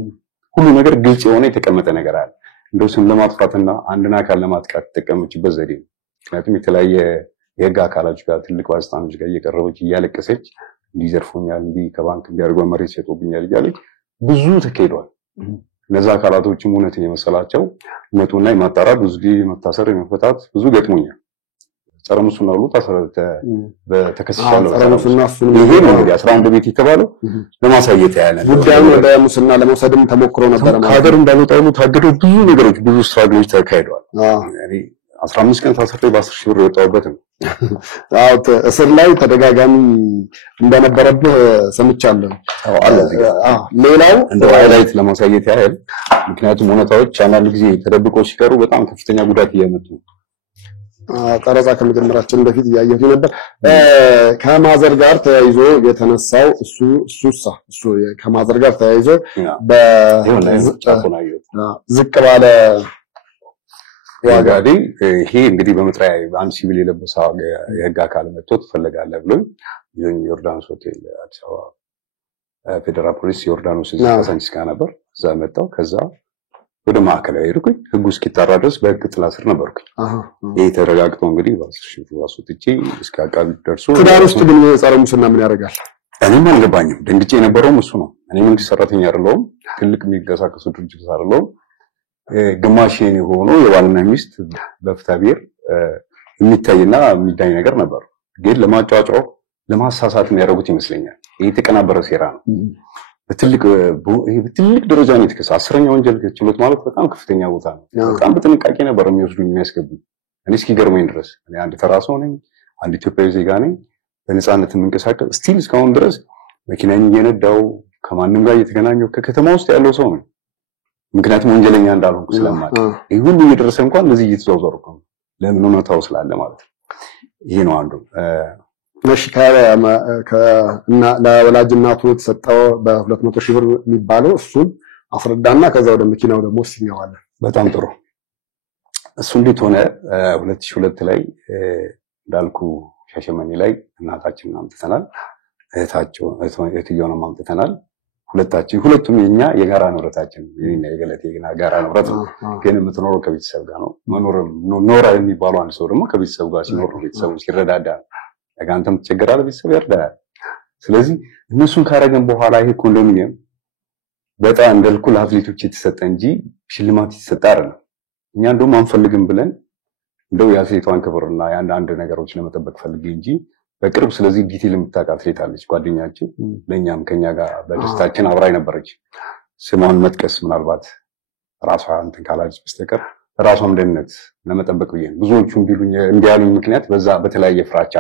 ሁሉ ነገር ግልጽ የሆነ የተቀመጠ ነገር አለ። እንደው ስም ለማጥፋትና አንድን አካል ለማጥቃት ተጠቀመችበት ዘዴ ነው። ምክንያቱም የተለያየ የህግ አካላች ጋር ትልቅ ባለስልጣኖች ጋር እየቀረበች እያለቀሰች እንዲዘርፉኛል፣ እንዲ ከባንክ እንዲያርጓ መሬት ሸጦብኛል እያለች ብዙ ተካሂዷል። እነዛ አካላቶችም እውነትን የመሰላቸው መጡና የማጣራት ብዙ ጊዜ መታሰር የመፈታት ብዙ ገጥሞኛል። ጸረ ሙስና ሁሉ በተከሰሻለሁ። ይሄ ነው እንግዲህ 11 ቤት የተባለው ለማሳየት ያለ ጉዳዩ ወደ ሙስና ለመውሰድም ተሞክሮ ነበር ማለት ነው። ከሀገር እንዳልወጣ ታገደው ብዙ ነገሮች ብዙ ስትራግሎች ተካሂደዋል። እኔ 15 ቀን ታስሬ በ10 ሺህ ብር የወጣሁበት ነው። አዎ እስር ላይ ተደጋጋሚ እንደነበረብህ ሰምቻለሁ። ሌላው እንደው ሃይላይት ለማሳየት ያህል ምክንያቱም እውነታዎች አንዳንድ ጊዜ ተደብቀው ሲቀሩ በጣም ከፍተኛ ጉዳት እያመጡ ቀረጻ ከመጀመራችን በፊት እያየሁት ነበር። ከማዘር ጋር ተያይዞ የተነሳው እሱ ከማዘር ጋር ተያይዞ ዝቅ ባለ ዋጋዴ ይሄ እንግዲህ በመጥሪያ አንድ ሲቪል የለበሰ የህግ አካል መጥቶ ትፈልጋለህ ብሎ ዮርዳኖስ ሆቴል አዲስ አበባ ፌደራል ፖሊስ ዮርዳኖስ ሳንቺስ ጋር ነበር። እዛ መጣው። ከዛ ወደ ማዕከላዊ ሄድኩኝ። ህጉ እስኪጣራ ድረስ በህግ ጥላ ስር ነበርኩኝ። ይሄ ተረጋግጦ እንግዲህ በ10 ሺህ ብር አስወጥቼ እስከ አቃቢ ደርሶ ትዳር ውስጥ ግን ጸረ ሙስና ምን ያደርጋል? እኔም አልገባኝም። ደንግጬ የነበረውም እሱ ነው። እኔ መንግስት ሰራተኛ አይደለሁም። ትልቅ የሚንቀሳቀሱ ድርጅት አይደለሁም። ግማሽ የኔ ሆኖ የባልና ሚስት በፍትሐ ብሔር የሚታይና የሚዳኝ ነገር ነበር። ግን ለማጫጫው ለማሳሳት የሚያደርጉት ይመስለኛል። ይሄ የተቀናበረ ሴራ ነው። በትልቅ ደረጃ ነው የተከሰሰው። 10ኛ ወንጀል ችሎት ማለት በጣም ከፍተኛ ቦታ ነው። በጣም በጥንቃቄ ነበር የሚወስዱኝ የሚያስገቡኝ። እኔ እስኪገርመኝ ድረስ እኔ አንድ ተራ ሰው ነኝ፣ አንድ ኢትዮጵያዊ ዜጋ ነኝ፣ በነፃነት የምንቀሳቀስ ስቲል እስካሁን ድረስ መኪናዬን እየነዳው ከማንም ጋር እየተገናኘው ከከተማ ውስጥ ያለው ሰው ነው። ምክንያቱም ወንጀለኛ እንዳልሆንኩ ስለማውቅ ይሄ ሁሉ እየደረሰ እንኳን እንደዚህ እየተዘዋወርኩ ነው። ለምን እውነታው ስላለ ማለት ነው። ይሄ ነው አንዱ። እሺ ለወላጅ እናቱ የተሰጠው በ200 ሺህ ብር የሚባለው እሱን አስረዳና ከዛ ወደ መኪናው ደግሞ ሲኛዋለን። በጣም ጥሩ። እሱ እንዴት ሆነ? 2002 ላይ እንዳልኩ ሻሸመኔ ላይ እናታችንን አምጥተናል። እህትየውንም አምጥተናል። ሁለቱም የኛ የጋራ ንብረታችን የኔና የገለቴ የጋራ ንብረት ነው። ግን የምትኖረው ከቤተሰብ ጋር ነው። ኖራ የሚባለው አንድ ሰው ደግሞ ከቤተሰብ ጋር ሲኖር ነው። ቤተሰቡ ሲረዳዳ አንተም ትቸገራለህ፣ ቤተሰብ ያርዳል። ስለዚህ እነሱን ካረገን በኋላ ይሄ ኮንዶሚኒየም በጣም እንደልኩ ለአትሌቶች የተሰጠ እንጂ ሽልማት የተሰጠ አይደለም። እኛ እንደውም አንፈልግም ብለን እንደው የአትሌቷን ክብርና የአንዳንድ ነገሮች ለመጠበቅ ፈልጌ እንጂ በቅርብ ስለዚህ ዲቴል የምታውቅ አትሌት አለች ጓደኛችን፣ ለኛም ከኛ ጋር በደስታችን አብራ ነበረች። ስሟን መጥቀስ ምናልባት ራሷ እንትን ካላለች በስተቀር ራሷም ደህንነት ለመጠበቅ ብዬ ብዙዎቹም ቢሉኝ እንዲያሉኝ ምክንያት በዛ በተለያየ ፍራቻ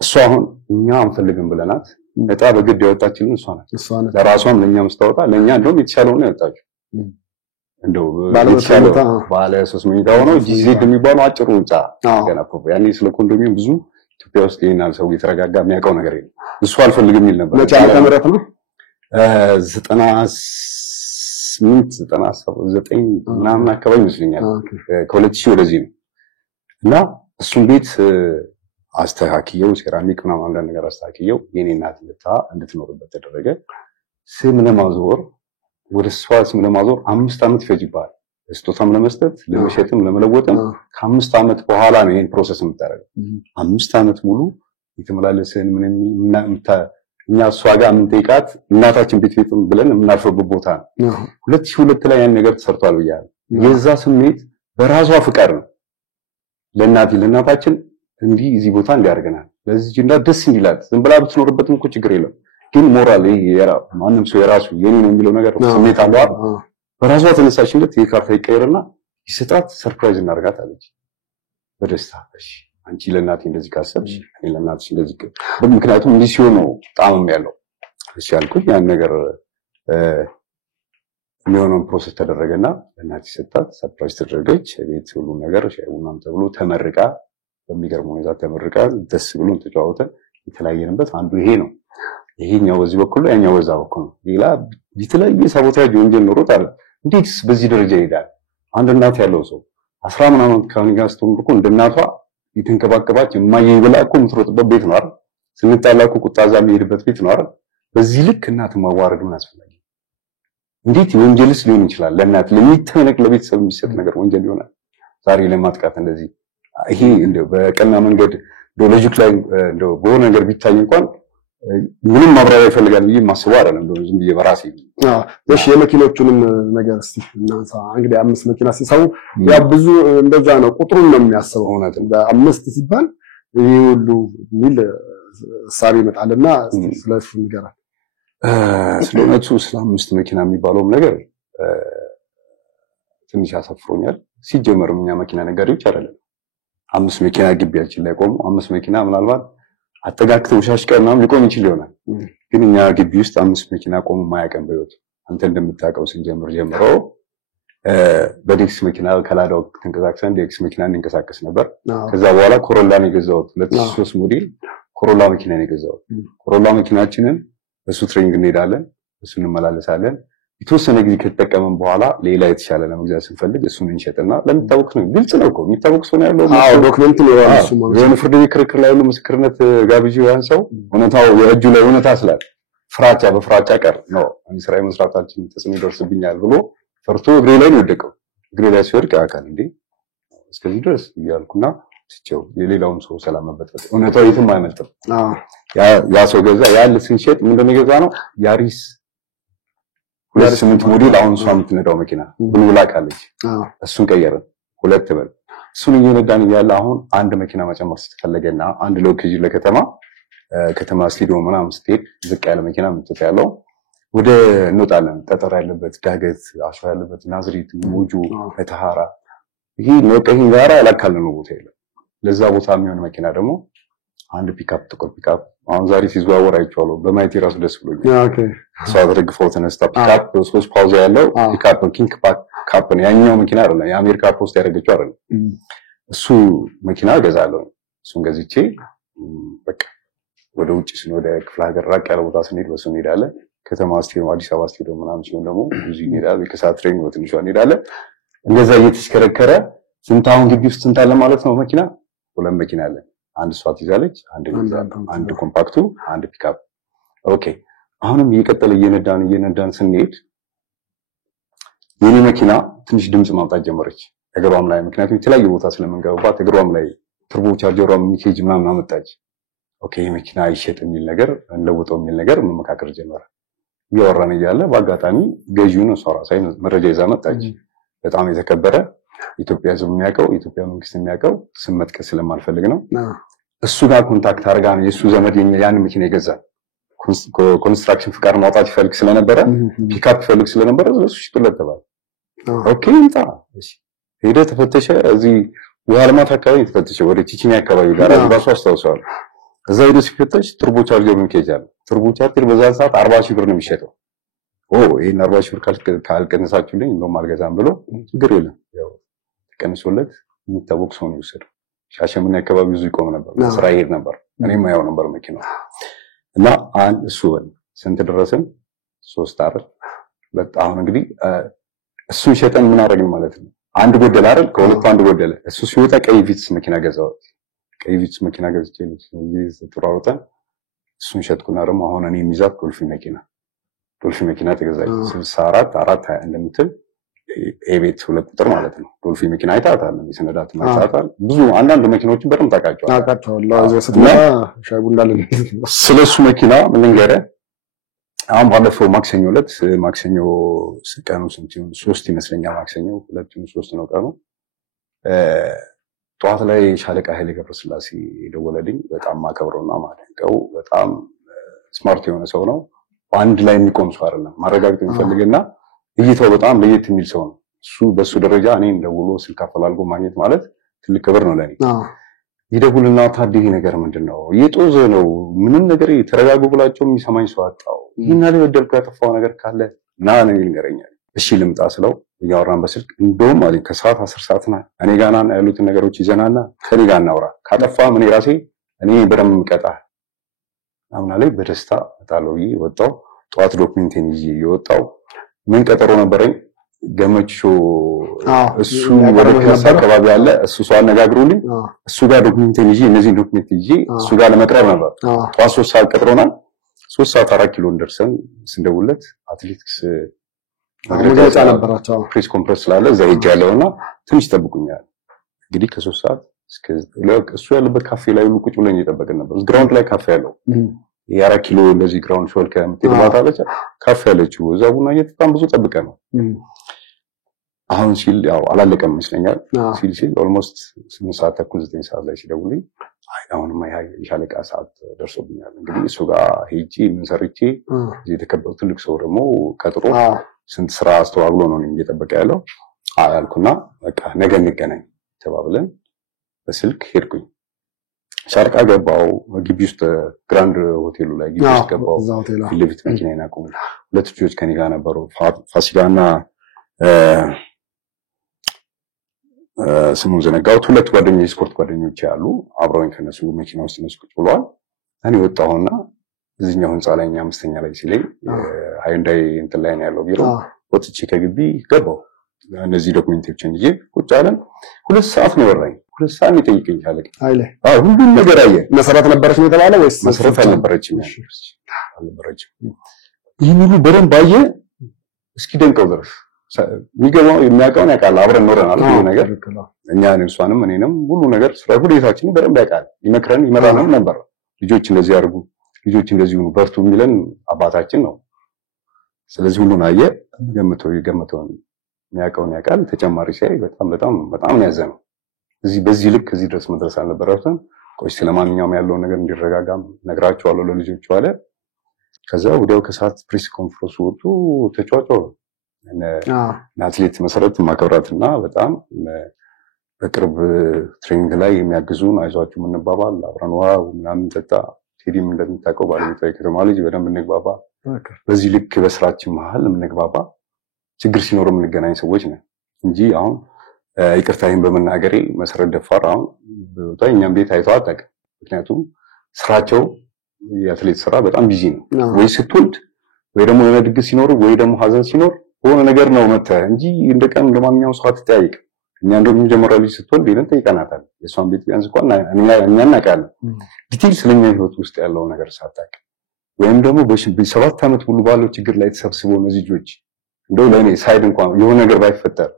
እሷ አሁን እኛ አንፈልግም ብለናት በጣ በግድ ያወጣችልን እሷ ናት። ለራሷም ለኛም ስታወጣ ለኛ እንደውም የተሻለው ነው ያወጣችው። እንደው ባለ 3 መኝታ ሆኖ ጂዜድ የሚባለው አጭሩ ህንጻ ገና ያኔ ስለ ኮንዶሚኒየም ብዙ ኢትዮጵያ ውስጥ ይሄናል ሰው የተረጋጋ የሚያውቀው ነገር የለም። እሱ አልፈልግም የሚል ነበር። መቼ ዓመተ ምህረት ነው? 98 ምናምን አካባቢ ይመስለኛል። ከ2000 ወደዚህ ነው። እና እሱን ቤት አስተካክየው ሴራሚክ ምናምን አንዳንድ ነገር አስተካክየው የኔ እናት እንድትኖርበት ተደረገ። ስም ለማዞር ወደ እሷ ስም ለማዞር 5 ዓመት ይፈጅባል። ስጦታም ለመስጠት ለመሸጥም ለመለወጥም ከ5 ዓመት በኋላ ነው ይሄን ፕሮሰስ የምታደርገው። 5 ዓመት ሙሉ የተመላለሰን እኛ እሷ ጋር የምንጠይቃት እናታችን ቤት ብለን የምናርፈበት ቦታ ነው። 2002 ላይ ያን ነገር ተሰርቷል ብያለሁ። የዛ ስሜት በራሷ ፍቃድ ነው ለእናታችን እንዲህ እዚህ ቦታ እንዲያርገናል ለዚህ እንዳ ደስ እንዲላት ዝም ብላ ብትኖርበትም እኮ ችግር የለም። ግን ሞራል ማንም ሰው የራሱ የኔ ነው የሚለው ነገር ስሜት አለው። በራሷ ተነሳሽነት የካርታ ይቀየርና ይሰጣት ሰርፕራይዝ እናደርጋት አለች በደስታ። እሺ አንቺ ለእናቴ እንደዚህ ካሰብሽ እኔ ለእናትሽ እንደዚህ ምክንያቱም እንዲህ ሲሆን ነው ጣዕም ያለው። እሺ አልኩኝ። ያን ነገር የሚሆነውን ፕሮሰስ ተደረገና ለእናቴ ሰጣት። ሰርፕራይዝ ተደረገች። ቤት ሁሉ ነገር ሻይ ቡናም ተብሎ ተመርቃ በሚገርም ሁኔታ ተመርቃ ደስ ብሎን ተጫወተን የተለያየንበት አንዱ ይሄ ነው። ይሄኛው በዚህ በኩል ያኛው በዛ በኩል ነው። ሌላ የተለያየ ሳቦታጅ ወንጀል ኖሮት አለ። እንዴትስ በዚህ ደረጃ ይሄዳል? አንድ እናት ያለው ሰው 10 ምናምን ከአሁን ጋር ስትሆን እኮ እንደ እናቷ የተንከባከባች የማየ ብላ እኮ የምትሮጥበት ቤት ነው አይደል? ስንጣላ እኮ ቁጣዛ የሚሄድበት ቤት ነው አይደል? በዚህ ልክ እናት ማዋረድ ምን አስፈላጊ? እንዴት ወንጀልስ ሊሆን ይችላል? ለእናት ለሚተነቅ ለቤተሰብ የሚሰጥ ነገር ወንጀል ይሆናል? ዛሬ ለማጥቃት እንደዚህ ይሄ እንደው በቀና መንገድ ሎጂክ ላይ እንደው በሆነ ነገር ቢታይ እንኳን ምንም ማብራሪያ ይፈልጋል ብዬ ማስበው አይደለም። እንደው ዝም ብዬ በራሴ እሺ የመኪኖቹንም ነገር እስቲ እናንሳ። እንግዲህ 5 መኪና ሲሰው ያ ብዙ እንደዛ ነው ቁጥሩን ነው የሚያስበው። እውነት ነው። በ5 ሲባል ይሄ ሁሉ ሚል ሳቢ ይመጣልና ስለሱ ንገራል። ስለነሱ ስለ 5 መኪና የሚባለው ነገር ትንሽ አሳፍሮኛል። ሲጀመርም እኛ መኪና ነጋዴዎች አይደለም። 5 መኪና ግቢያችን ላይ ቆሙ። 5 መኪና ምናልባት አጠጋግተው ሻሽቀናም ሊቆም ይችል ይሆናል። ግን እኛ ግቢ ውስጥ 5 መኪና ቆሙ ማያቀም በህይወት አንተ እንደምታውቀው ስንጀምር ጀምሮ በዴክስ መኪና ከላዳው ተንቀሳቅሰን ዴክስ መኪና እንንቀሳቀስ ነበር። ከዛ በኋላ ኮሮላ ነው የገዛሁት። 2003 ሞዴል ኮሮላ መኪና ነው የገዛሁት። ኮሮላ መኪናችንን በሱ ትሬኒንግ እንሄዳለን፣ እሱ እንመላለሳለን። የተወሰነ ጊዜ ከተጠቀመን በኋላ ሌላ የተሻለ ለመግዛት ስንፈልግ እሱን እንሸጥና ለሚታወቅ ነው። ግልጽ ነው እኮ የሚታወቅ ሰው ነው ያለው። አዎ ዶክመንት ነው ያለው። የሆነ ፍርድ ቤት ክርክር ላይ ያለው ምስክርነት ጋብዥው ያን ሰው እውነታው የእጁ ላይ እውነታ ስላለ ፍራቻ በፍራቻ ቀር ነው ስራ መስራታችን ተጽዕኖ ይደርስብኛል ብሎ ፈርቶ እግሬ ላይ ነው የወደቀው። እግሬ ላይ ሲወድቅ አካል እንዴ እስከዚህ ድረስ እያልኩና ስቸው የሌላውን ሰው ሰላም መበጥበጥ እውነታው የትም አይመልጥም። ያ ሰው ገዛ ያለ ስንሸጥ ምንድነው የገዛ ነው ያሪስ 28 ሞዴል አሁን እሷ የምትነዳው መኪና ብሉላ ካለች እሱን ቀየረን 2 በል እሱን እየነዳን ያለ አሁን አንድ መኪና መጨመር ስትፈልገና አንድ ሎኬሽን ከተማ ስቴዲዮም ምናምን ስትሄድ ዝቅ ያለ መኪና ምትታ ያለው ወደ እንወጣለን። ጠጠር ያለበት ዳገት አሸዋ ያለበት ናዝሬት ሞጆ ፈተሃራ ይሄ ነው ጋራ ያላካልን ቦታ የለም። ለዛ ቦታ የሚሆን መኪና ደግሞ አንድ ፒካፕ ጥቁር ፒካፕ አሁን ዛሬ ሲዘዋወር አይቼዋለሁ። በማየት ራሱ ደስ ብሎኛል። ኦኬ እሷ ተደግፈው ተነስታ ፒካፕ 3 ፓውዛ ያለው ፒካፕ ኪንግ ፒካፕ ነው። ያኛው መኪና አይደለም የአሜሪካ ፖስት ያደረገችው አይደለም። እሱ መኪና ገዛለሁ። እሱን ገዝቼ በቃ ወደ ውጭ ወደ ክፍለ ሀገር ራቅ ያለ ቦታ ስንሄድ በሱ እንሄዳለን። ከተማ ስቴዲዮም አዲስ አበባ ስቴዲዮም ምናምን ሲሆን ደግሞ ብዙ እንሄዳለን። ከሰዓት ትሬን በትንሿ እንሄዳለን። እንደዛ እየተሽከረከረ ስንት አሁን ግቢ ውስጥ ስንት አለ ማለት ነው መኪና 2 መኪና አለ። አንድ ሷት ይዛለች፣ አንድ ኮምፓክቱ፣ አንድ ፒካፕ። ኦኬ አሁንም እየቀጠለ እየነዳን ስንሄድ የኔ መኪና ትንሽ ድምጽ ማውጣት ጀመረች እግሯም ላይ። ምክንያቱም የተለያየ ቦታ ስለምንገባባት እግሯም ላይ ትርቦ ቻርጀሯም ሚኬጅ ምናምን አመጣች። ኦኬ መኪና ይሸጥ የሚል ነገር እንለውጠው የሚል ነገር መመካከር ጀመረ። እያወራን እያለ በአጋጣሚ ገዢውን እሷ ራሷ መረጃ ይዛ መጣች። በጣም የተከበረ ኢትዮጵያ ሕዝብ የሚያውቀው ኢትዮጵያ መንግስት የሚያውቀው ስም መጥቀስ ስለማልፈልግ ነው። እሱ ጋር ኮንታክት አድርጋ ነው የሱ ዘመድ ያን መኪና ይገዛ። ኮንስትራክሽን ፍቃድ ማውጣት ይፈልግ ስለነበረ ፒካፕ ይፈልግ ስለነበረ እሱ ሽጥለት ተባለ። ኦኬ እንታ እሺ ሄደ ተፈተሸ። እዚህ ውሃ ልማት አካባቢ ተፈተሸ። ወደ ቺቺኒ አካባቢ ጋር ራሱ አስታውሰዋል። እዛ ሄዶ ሲፈተሽ ትርቦ ቻርጀር ምንከጃል። ትርቦ ቻርጀር በዛ ሰዓት 40 ሺህ ብር ነው የሚሸጠው። ይሄን 40 ሺህ ብር ካልቀነሳችሁልኝ እንደውም አልገዛም ብሎ ችግር የለም ያው ተቀንሶለት የሚታወቅ ሰው ነው የወሰደው። ሻሸመኔ አካባቢ ብዙ ይቆም ነበር፣ ስራ ይሄድ ነበር። እኔም ያው ነበር መኪናው እና አንድ እሱ ስንት ደረሰን 3 አይደል። በጣም እንግዲህ እሱን ሸጠን ምን አደረግን ማለት ነው። አንድ ጎደለ አይደል፣ ከሁለቱ አንድ ጎደለ። እሱ ሲወጣ ቀይ ቪትስ መኪና ገዛው። ቀይ ቪትስ መኪና ገዝቼ እዚህ ተሯሩጠን እሱን ሸጥኩና ደግሞ አሁን እኔ የሚይዛት ዶልፊን መኪና ተገዛች 64 420 እንደምትል ኤቤት 2 ቁጥር ማለት ነው። ዶልፊን መኪና አይታታል የሰነዳት ማይታታል ብዙ አንዳንድ መኪኖችን በደንብ ታውቃቸዋለህ። ሻይ ቡና ስለሱ መኪና ምን ልንገርህ አሁን ባለፈው ማክሰኞ ቀኑ ስንት 3 ይመስለኛል ማክሰኞ 2-3 ነው ቀኑ ጠዋት ላይ ሻለቃ ኃይሌ ገብረስላሴ ደወለልኝ። በጣም ማከብረውና ማደንቀው በጣም ስማርት የሆነ ሰው ነው። በአንድ ላይ የሚቆም ሰው አይደለም። ማረጋገጥ የሚፈልግና እይታው በጣም ለየት የሚል ሰው ነው። እሱ በሱ ደረጃ እኔን ደውሎ ስልክ አፈላልጎ ማግኘት ማለት ትልቅ ክብር ነው ለኔ። ይደውልና ታዲያ ነገር ምንድነው እየጦዘ ነው ምንም ነገር ተረጋጉ ብላቸው የሚሰማኝ ሰው አጣው። ይሄን ያለ በደልኩ ያጠፋው ነገር ካለ ና ነው ይንገረኛል። እሺ ልምጣ ስለው ያወራን በስልክ እንደውም ማለት ከሰዓት 10 ሰዓት ና እኔ ጋር ና ያሉትን ነገሮች ይዘናና ከኔ ጋር እናውራ ካጠፋ ምን ራሴ እኔ በደም ቀጣ አምና ላይ በደስታ ታለው ይወጣው ጧት ዶክመንቴን ይዤ ይወጣው ምን ቀጠሮ ነበረኝ ገመቹ እሱ ወደ ካሳ አካባቢ ያለ እሱ ሰው አነጋግሩልኝ እሱ ጋር ዶክመንቴን ይዤ እነዚህ ዶክመንት ይዤ እሱ ጋር ለመቅረብ ነበር። ጧት 3 ሰዓት ቀጥሮናል 3 ሰዓት 4 ኪሎ እንደርሰን ስንደውለት አትሌቲክስ መግለጫ ነበራቸው ፕሬስ ኮንፈረንስ ስላለ እዛ ሄጃለሁና ትንሽ ጠብቁኛል። እንግዲህ ከ3 ሰዓት እስከ እሱ ያለበት ካፌ ላይ ሁሉ ቁጭ ብለን እየጠበቅን ነበር። ግራውንድ ላይ ካፌ ያለው የ4 ኪሎ እንደዚህ ግራውንድ ሾል ከምትባታ አለች ካፌ ያለችው እዛ ቡና እየጠጣን ብዙ ጠብቀን ነው። አሁን ሲል ያው አላለቀም ይመስለኛል ሲል ኦልሞስት 8 ሰዓት ተኩል 9 ሰዓት ላይ ሲደውልኝ አይ አሁንማ የሻለቃ ሰዓት ደርሶብኛል እንግዲህ እሱ ጋር ሄጄ ምን ሰርቼ እዚህ የተከበሩ ትልቅ ሰው ደግሞ ቀጥሮ ስንት ስራ አስተዋግሎ ነው እየጠበቀ ያለው አልኩና በቃ ነገ እንገናኝ ተባብለን በስልክ ሄድኩኝ። ሻርቃ ገባው ግቢ ውስጥ ግራንድ ሆቴሉ ላይ ግቢ ውስጥ ገባው ፊልፊት መኪናዬን አቆሙ። ሁለት ልጆች ከኔ ጋር ነበሩ ፋሲካና ስሙን ዘነጋሁት። ሁለት ጓደኞች ስፖርት ጓደኞች ያሉ አብረውኝ ከነሱ መኪና ውስጥ ነሱ ቁጭ ብለዋል። እኔ ወጣሁና እዚህኛው ህንጻ ላይ 5ኛ ላይ ሲለኝ ሃይንዳይ እንትን ላይ ነው ያለው ቢሮ ወጥቼ ከግቢ ገባው። እነዚህ ዶክመንቶችን ይዤ ቁጭ አለን። 2 ሰዓት ነው ወራኝ 2 ሰዓት ይጠይቀኝ አለቀ አይለ ሁሉም ነገር አየ። መሰረት ነበረች ነው የተባለው ወይስ መሰረት አልነበረችም? ይሄን ሁሉ በደንብ አየ እስኪ ደንቀው ድረስ የሚገባው የሚያውቀውን ያውቃል። አብረን ኖረናል ብዙ ነገር እኛ እሷንም እኔንም ሁሉ ነገር ስለ ሁኔታችን በደንብ ያውቃል። ይመክረን ይመራንም ነበር። ልጆች እንደዚህ ያርጉ ልጆች እንደዚህ ነው በርቱ የሚለን አባታችን ነው። ስለዚህ ሁሉን አየ ገምተው የሚያውቀውን ያውቃል። ተጨማሪ ሲያይ በጣም ነው ያዘነው። በዚህ ልክ እዚህ ድረስ መድረስ አልነበረም። ቆይ ስለማንኛውም ያለው ነገር እንዲረጋጋም ነግራቸዋለሁ ለልጆቹ አለ። ከዛ ወዲያው ከሰዓት ፕሬስ ኮንፈረንስ ወጡ ተጫዋቾች አትሌት መሰረት ማከብራትና በጣም በቅርብ ትሬኒንግ ላይ የሚያግዙን አይዟችሁ ምንባባል አብረን ዋው ምናምን ጠጣ ቴዲም እንደምታውቀው ባለቤቷ የከተማ ልጅ በደንብ እንግባባ በዚህ ልክ በስራችን መሃል እንግባባ ችግር ሲኖር የምንገናኝ ሰዎች ነን እንጂ አሁን ይቅርታዬን በመናገሬ መሰረት ደፋር አሁን በእኛም ቤት አይተው አታውቅም። ምክንያቱም ስራቸው የአትሌት ስራ በጣም ቢዚ ነው። ወይ ስትወልድ ወይ ደግሞ የሆነ ድግስ ሲኖር ወይ ደግሞ ሀዘን ሲኖር ሆነ ነገር ነው መተህ እንጂ እንደቀን እንደማንኛውም ሰው አትጠያይቅ። እኛ እንደውም ጀመረ ልጅ ስትወልድ ይለን ጠይቀናታል። የሷን ቤት ቢያንስ እንኳን እኛ እናውቃለን። ዲቴል ስለኛ ህይወት ውስጥ ያለው ነገር ሳታውቅ ወይም ደግሞ በ7 ዓመት ሙሉ ባለው ችግር ላይ ተሰብስበው እነዚህ ልጆች እንደው ለኔ ሳይድ እንኳን የሆነ ነገር ባይፈጠር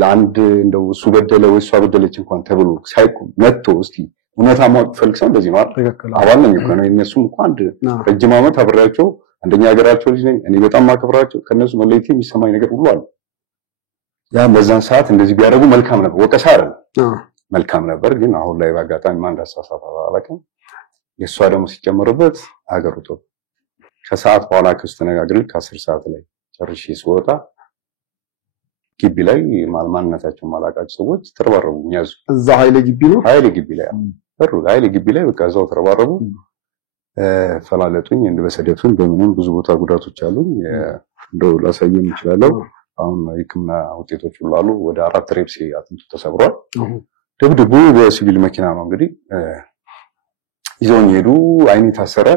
ለአንድ እንደው እሱ በደለ ወይ እሷ በደለች እንኳን ተብሎ ሳይቁ መጥቶ እስቲ እውነታ ማወቅ ፈልግ ሰው እንደዚህ ነው አይደል? አባል ነኝ እኮ ነው እነሱም እንኳን ረጅም ዓመት አብሬያቸው አንደኛ ሀገራቸው ልጅ ነኝ እኔ በጣም ማከብራቸው ከነሱ መለየት የሚሰማኝ ነገር ሁሉ አለ። ያ በዛን ሰዓት እንደዚህ ቢያደርጉ መልካም ነበር። ወቀሳ አይደል መልካም ነበር። ግን አሁን ላይ በአጋጣሚ ማን እንዳሳሳፈ አላውቅም። የሷ ደግሞ ሲጨመርበት አገሩቶ ከሰዓት በኋላ ተነጋግረን ከ10 ሰዓት ላይ ጨርሼ ስወጣ ግቢ ላይ ማንነታቸው ማላቃቸው ሰዎች ተረባረቡ። ያዙ እዛ ኃይሌ ግቢ ነው ኃይሌ ግቢ ላይ ኃይሌ ግቢ ላይ በቃ እዛው ተረባረቡ። ፈላለጡኝ እንደ በሰደቱን በምንም ብዙ ቦታ ጉዳቶች አሉኝ። እንደው ላሳየም ይችላል። አሁን የሕክምና ውጤቶች ሁሉ አሉ። ወደ 4 ሬፕሲ አጥንቱ ተሰብሯል። ድብድቡ በሲቪል መኪና ነው እንግዲህ ይዘውኝ ሄዱ። አይኔ ታሰረ።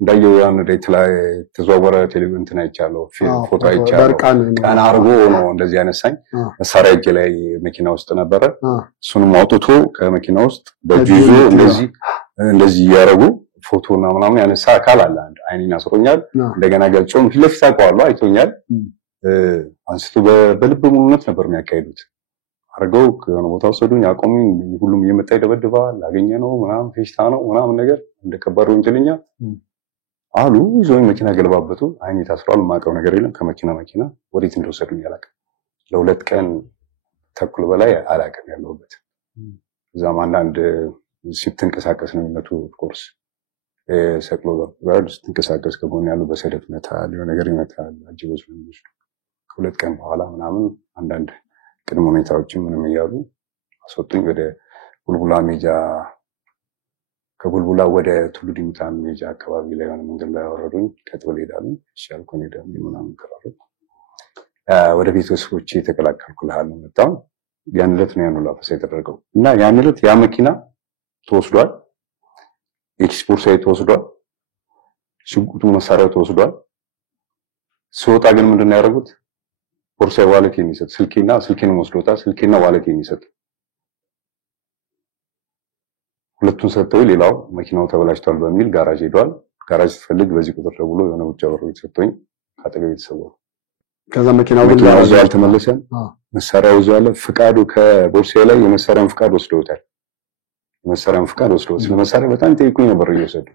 እንዳየው ያን ዴት ላይ ተዘዋወረ ቴሌቪዥን እንትን አይቻለሁ ፎቶ አይቻለሁ ቀና አርጎ ነው እንደዚህ ያነሳኝ መሳሪያ እጄ ላይ መኪና ውስጥ ነበረ እሱንም አውጥቶ ከመኪና ውስጥ በእጁ ይዞ እንደዚህ ያረጉ ፎቶና ምናምን ያነሳ አካል አለ አንድ አይኔን አስሮኛል እንደገና ገልጾም ፊት ለፊት አውቀዋለሁ አይቶኛል አንስቶ በልብ ሙሉነት ነበር የሚያካሂዱት አርገው ከሆነ ቦታ ወሰዱኝ አቆሙኝ ሁሉም እየመጣ ይደበድባል አገኘ ነው ምናምን ፌሽታ ነው ምናምን ነገር እንደከበሩ ወንጀለኛ አሉ ይዞኝ መኪና ገለባበጡ አይኔ ታስሯል ማቀው ነገር የለም ከመኪና ወዴት እንደወሰዱኝ አላውቅም ለሁለት ቀን ተኩል በላይ አላውቅም ያለሁበት እዛም አንዳንድ ሲተንቀሳቀስ ነው የሚመቱ ኦፍኮርስ ሰቅሎ ጋር ሲተንቀሳቀስ ከጎን ያሉ በሰደፍ መታል የሆነ ነገር ይመታል አጅቦች ምንድነው ከሁለት ቀን በኋላ ምናምን አንዳንድ ቅድመ ሁኔታዎችን ምንም እያሉ አስወጡኝ ወደ ቡልቡላ ሜጃ ከቡልቡላ ወደ ቱሉ ዲምታ ሜጃ አካባቢ ላይ ሆነ መንገድ ላይ አወረዱኝ ከጥበል ሄዳሉ ይሻልኩኝ ደም ምናምን ከራሩ ወደ ቤተሰቦቼ ተቀላቀልኩልሃል መጣው ያን ዕለት ነው ያንኑ ላፈሰ የተደረገው እና ያን ዕለት ያ መኪና ተወስዷል ኤክስፖርት ሳይት ተወስዷል ሽጉጡ መሳሪያው ተወስዷል ሲወጣ ግን ምንድነው ያደረጉት ቦርሳዬ ዋሌቴን ይሰጥ ስልኬን ወስዶታል ስልኬና ዋሌቴን ይሰጥ ሁለቱን ሰጥተው ሌላው መኪናው ተበላሽቷል በሚል ጋራጅ ሄዷል ጋራጅ ፈልግ በዚህ ቁጥር ደውሎ የሆነ ውጭ አብሮ ሰጥቶኝ ካጠገብ የተሰወሩ ከዛ መኪናው ግን አልተመለሰም መሳሪያው ያለ ፍቃዱ ከቦርሳዬ ላይ የመሳሪያውን ፍቃድ ወስደውታል የመሳሪያውን ፍቃድ ወስደው ስለመሳሪያ በጣም ጠይቁኝ ነበር እየወሰዱ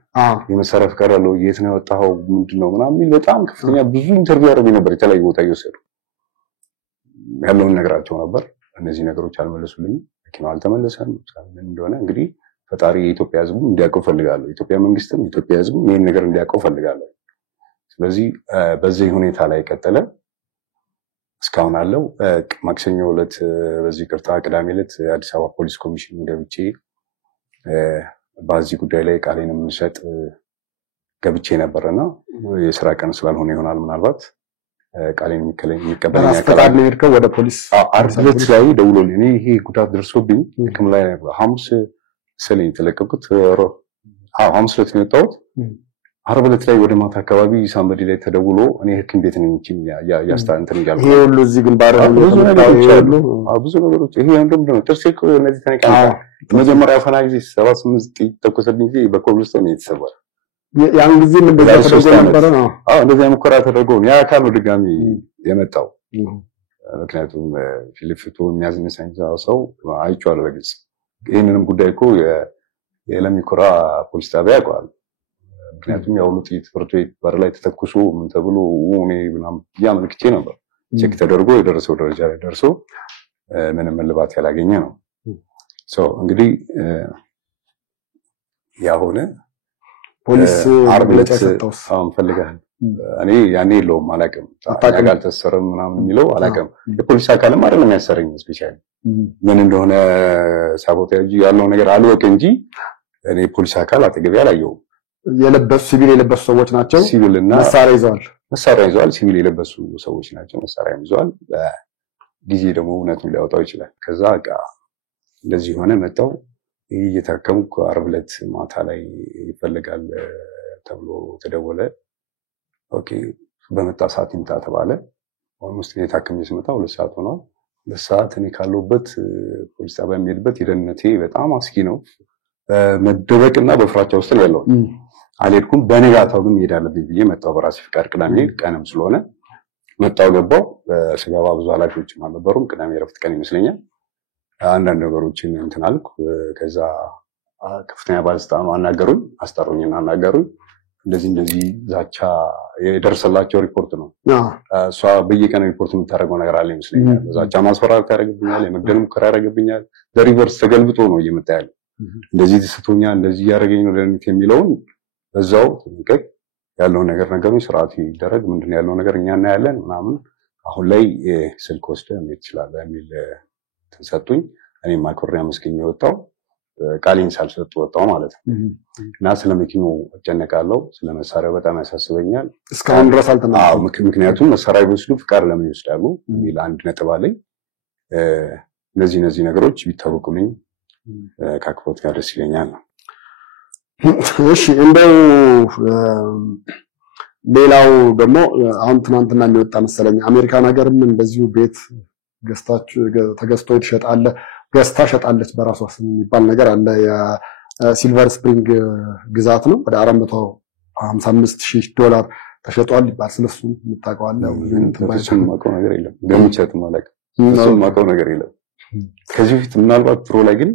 የመሳሪያ ፍቃድ አለው የት ነው ያወጣው ምንድነው ምናምን በጣም ከፍተኛ ብዙ ኢንተርቪው ያደርጉኝ ነበር የተለያየ ቦታ እየወሰዱ ያለውን ነገራቸው ነበር እነዚህ ነገሮች አልመለሱልኝም መኪናው አልተመለሰም ምን እንደሆነ እንግዲህ ፈጣሪ የኢትዮጵያ ሕዝብ እንዲያውቀው ፈልጋለሁ ኢትዮጵያ መንግስትም ኢትዮጵያ ሕዝብ ይሄን ነገር እንዲያውቀው ፈልጋለሁ ስለዚህ በዚህ ሁኔታ ላይ ቀጠለ እስካሁን አለው ማክሰኞ ዕለት በዚህ ቅርታ ቅዳሜ ዕለት አዲስ አበባ ፖሊስ ኮሚሽን ገብቼ በዚህ ጉዳይ ላይ ቃሌን የምንሰጥ ገብቼ ነበርና የሥራ ቀን ስላልሆነ ይሆናል ምናልባት ቃሌን የሚቀበል አስፈቃድ ነው የሄድከው ወደ ፖሊስ አርብለት ላይ ደውሎልኝ እኔ ይሄ ጉዳት ደርሶብኝ ህክም ላይ ሐሙስ ሰለኝ ተለቀቁት ሐሙስ ዕለት ነው የወጣሁት አርብለት ላይ ወደ ማታ አካባቢ ሳምበዲ ላይ ተደውሎ እኔ ህክም ቤት ነኝ ያስታንተን ይላል ይሄ ሁሉ እዚህ ግንባር ብዙ ነገሮች ይሄ እንደምንድነው ጥርሴ እነዚህ ተነቃቃ መጀመሪያ ፈናጊ 78 ተቆሰብኝ ጊዜ በኮብልስቶን የተሰበረ ያን ጊዜ እንደዛ ተደርጎ ነበር ነው እንደዛ ሙከራ ተደርጎ ያ አካል ነው ድጋሚ የመጣው ምክንያቱም ፊሊፕቶ የሚያዝነሳኝ ሰው አይቼዋለሁ በግልጽ ይሄንንም ጉዳይ እኮ የለሚኩራ ፖሊስ ጣቢያ ያውቃል ምክንያቱም ያው ጥይት ፍርቶ በር ላይ ተተኩሶ ምን ተብሎ እኔ ምናምን ያመልክቼ ነበር ቼክ ተደርጎ የደረሰው ደረጃ ላይ ደርሶ ምንም መልባት ያላገኘ ነው እንግዲህ ያሆነ ፖሊስ አርብለት ፈልጋል እኔ ያኔ የለውም አላውቅም ታጋል ተሰረም ምናምን የሚለው አላውቅም የፖሊስ አካልም አይደለም ያሰረኝ ስፔሻሊ ምን እንደሆነ ሳቦታጅ ያለው ነገር አልወቅ እንጂ እኔ ፖሊስ አካል አጠገብ ያላየው የለበሱ ሲቪል የለበሱ ሰዎች ናቸው ሲቪልና መሳሪያ ይዘዋል ሲቪል የለበሱ ሰዎች ናቸው መሳሪያ ይዘዋል ጊዜ ደግሞ እውነቱን ሊያወጣው ይችላል ከዛ በቃ እንደዚህ ሆነ መጣው እየታከምኩ አርብለት ማታ ላይ ይፈልጋል ተብሎ ተደወለ ኦኬ በመጣ ሰዓት ይምጣ ተባለ ኦልሞስት የታከም ሲመጣ 2 ሰዓት ሆኗል 2 ሰዓት እኔ ካለሁበት ፖሊስ ጣቢያ የሚሄድበት የደህንነቴ በጣም አስጊ ነው መደበቅና በፍራቻ ውስጥ ነው ያለው አልሄድኩም በነጋታው ግን መሄድ አለብኝ ብዬ መጣው በራሴ ፍቃድ ቅዳሜ ቀንም ስለሆነ መጣው ገባው በስጋባ ብዙ ኃላፊዎችም አልነበሩም ቅዳሜ ረፍት ቀን ይመስለኛል አንዳንድ ነገሮችን እንትን አልኩ ከዛ ከፍተኛ ባለስልጣኑ አናገሩኝ አስጠሩኝና አናገሩኝ እንደዚህ ዛቻ የደረሰላቸው ሪፖርት ነው እሷ በየቀኑ ሪፖርት የምታደርገው ነገር አለ ይመስለኛል ዛቻ ማስፈራራት ያደርግብኛል የመግደል ሙከራ ያደርግብኛል በሪቨርስ ተገልብጦ ነው እየመጣ ያለው እንደዚህ ተስቶኛል እንደዚህ ያደረገኝ ነው ለኔት የሚለውን በዛው ተንቀቅ ያለው ነገር ነገሩን ስርዓት ይደረግ ምንድነው ያለው ነገር እኛ እናያለን ምናምን አሁን ላይ ስልክ ወስደህ መሄድ ይችላል የሚል ተሰጡኝ እኔ ማክሮሪያ መስኪን የወጣው ቃሌን ሳልሰጥ ወጣው ማለት ነው እና ስለመኪናው አጨነቃለሁ ስለመሳሪያው በጣም ያሳስበኛል እስካሁን ድረስ አልተመለሰም ምክንያቱም መሳሪያው ወስዱ ፍቃድ ለምን ይወስዳሉ ሚል አንድ ነጥብ አለኝ እነዚህ ነገሮች ቢታወቁልኝ ከአክብሮት ጋር ደስ ይለኛል እሺ እንደው ሌላው ደግሞ አሁን ትናንትና የሚወጣ መሰለኝ አሜሪካን ሀገርም እንደዚሁ ቤት ተገዝቶ ይሸጣል ገዝታ ሸጣለች በራሷ ስም የሚባል ነገር አለ። የሲልቨር ስፕሪንግ ግዛት ነው ወደ $455,000 ተሸጧል ይባል። ስለሱ የምታውቀው አለ? እሱን የማውቀው ነገር የለም። ገምቼም አላውቅም። እሱን የማውቀው ነገር የለም። ከዚህ በፊት ምናልባት ፕሮ ላይ ግን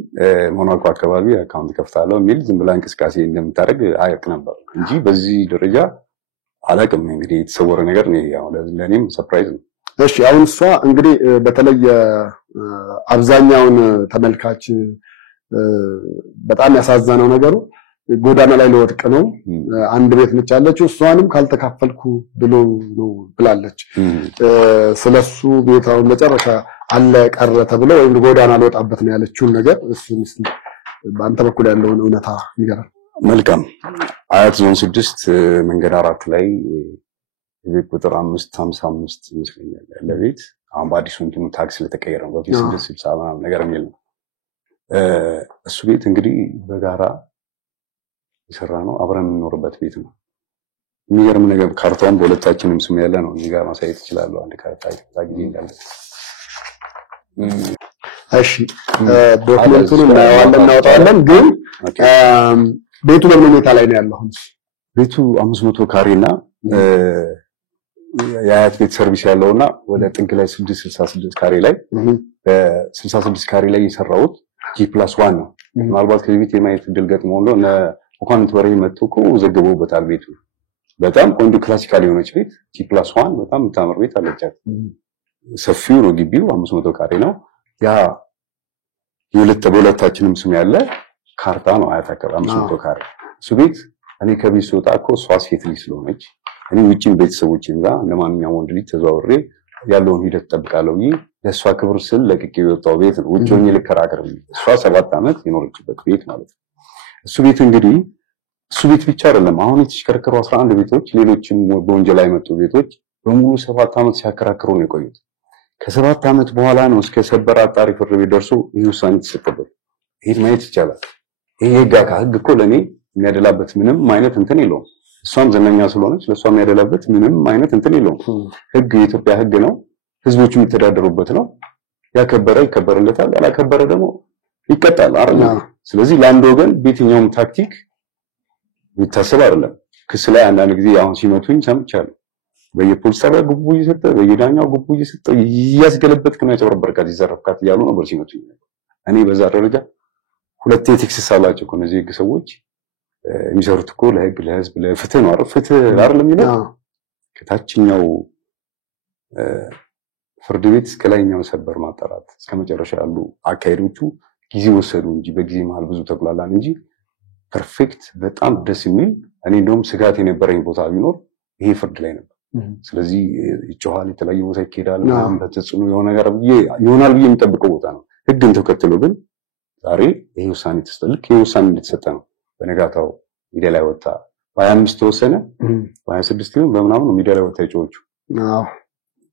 ሞናኮ አካባቢ አካውንት ከፍታለሁ የሚል ዝም ብላ እንቅስቃሴ እንደምታደርግ አያውቅ ነበር እንጂ በዚህ ደረጃ አላውቅም። እንግዲህ የተሰወረ ነገር ነው። ያው ለእኔም ሰርፕራይዝ ነው። እሺ አሁን እሷ እንግዲህ በተለይ አብዛኛውን ተመልካች በጣም ያሳዘነው ነገሩ ጎዳና ላይ ለወድቅ ነው። አንድ ቤት ነች ያለችው። እሷንም ካልተካፈልኩ ብሎ ነው ብላለች። ስለሱ ቤታው መጨረሻ አለ ቀረ ተብሎ ወይም ጎዳና ለወጣበት ነው ያለችውን ነገር እሱን እስቲ በአንተ በኩል ያለውን እውነታ ንገረን። መልካም። አያት ዞን 6 መንገድ 4 ላይ ቤት ቁጥር 555 ይመስለኛል ያለ ቤት አሁን በአዲሱ እንትኑ ታክስ ለተቀየረ ነው። በፊት 660 ምናምን ነገር የሚል ነው። እሱ ቤት እንግዲህ በጋራ የሰራ ነው። አብረን የምንኖርበት ቤት ነው። የሚገርም ነገር ካርታውን በሁለታችንም ስም ያለ ነው። እዚህ ጋር ማሳየት ይችላል። አንድ ካርታ ታግኝ እንዳለ። እሺ ዶክመንቱን እናወጣለን። ግን ቤቱ በምን ሁኔታ ላይ ነው ያለው? ቤቱ 500 ካሬና የአያት ቤት ሰርቪስ ያለውና ወደ ጥግ ላይ 666 ካሬ ላይ በ66 ካሬ ላይ የሰራውት G+1 ነው። ምናልባት ከዚህ ቤት የማየት ድል ገጥሞ ነው እና እንኳን ተወሬ መጥቶ ዘግቦበታል። ቤቱ በጣም ቆንጆ ክላሲካል የሆነች ቤት G+1 በጣም የምታምር ቤት አለቻት። ሰፊው ነው ግቢው 500 ካሬ ነው። ያ በሁለታችንም ስም ያለ ካርታ ነው። አያት አካባቢ 500 ካሬ እሱ ቤት እኔ ከቤት ስወጣ እኮ እሷ ሴት ልጅ ስለሆነች እኔ ውጪም ቤተሰቦቼም ጋር ለማንኛውም ወንድ ልጅ ተዘዋውሬ ያለውን ሂደት ተጠብቃለሁ ብዬ ለእሷ ክብር ስል ለቅቄ የወጣው ቤት ነው። ውጪ ሆኜ ልከራከር ብዬ እሷ 7 ዓመት የኖረችበት ቤት ማለት ነው። እሱ ቤት እንግዲህ እሱ ቤት ብቻ አይደለም። አሁን የተሽከረከሩ 11 ቤቶች ሌሎችም በወንጀል ላይ መጡ ቤቶች በሙሉ 7 ዓመት ሲያከራክሩ ነው የቆዩት። ከ7 ዓመት በኋላ ነው እስከ ሰበር አጣሪ ፍርድ ቤት ደርሶ ይህ ውሳኔ ተሰጠበት። ይሄን ማየት ይቻላል። ይሄ ህግ እኮ ለኔ የሚያደላበት ምንም አይነት እንትን የለውም። እሷም ዘነኛ ስለሆነች ለሷ የሚያደላበት ምንም አይነት እንትን የለውም። ህግ የኢትዮጵያ ህግ ነው። ህዝቦቹ የሚተዳደሩበት ነው። ያከበረ ይከበርለታል፣ ያላከበረ ደግሞ ይቀጣል አይደል? ስለዚህ ለአንድ ወገን በየትኛውም ታክቲክ የሚታሰብ አይደለም። ክስ ላይ አንዳንድ ጊዜ አሁን ሲመቱኝ ሰምቻለሁ። በየፖሊስ ጣቢያ ጉቦ እየሰጠ በየዳኛው ጉቦ እየሰጠ እያስገለበጥክ ነው ያጨበረበርካት ይዘረፍካት እያሉ ነበር ሲመቱኝ። እኔ በዛ ደረጃ ሁለቴ ቴክስስ አላቸው እኮ እነዚህ ህግ ሰዎች የሚሰሩት እኮ ለህግ ለህዝብ ለፍትህ ነው አይደል? ፍትህ አይደል የሚለው ከታችኛው ፍርድ ቤት እስከ ላይኛው ሰበር ማጣራት እስከ መጨረሻ ያሉ አካሄዶቹ ጊዜ ወሰዱ እንጂ በጊዜ መሃል ብዙ ተጉላላን እንጂ ፐርፌክት በጣም ደስ የሚል እኔ እንደውም ስጋት የነበረኝ ቦታ ቢኖር ይሄ ፍርድ ላይ ነበር። ስለዚህ ይጮሃል፣ የተለያየ ቦታ ይኬዳል፣ በተጽዕኖ የሆነ ነገር ይሆናል ብዬ የሚጠብቀው ቦታ ነው። ህግን ተከትሎ ግን ዛሬ ይሄ ውሳኔ ተስተልክ ይሄ ውሳኔ እንደተሰጠ ነው። በነጋታው ሚዲያ ላይ ወጣ። በ25 ተወሰነ፣ በ26 ይሁን በምናምን ሚዲያ ላይ ወጣ ይጮቹ።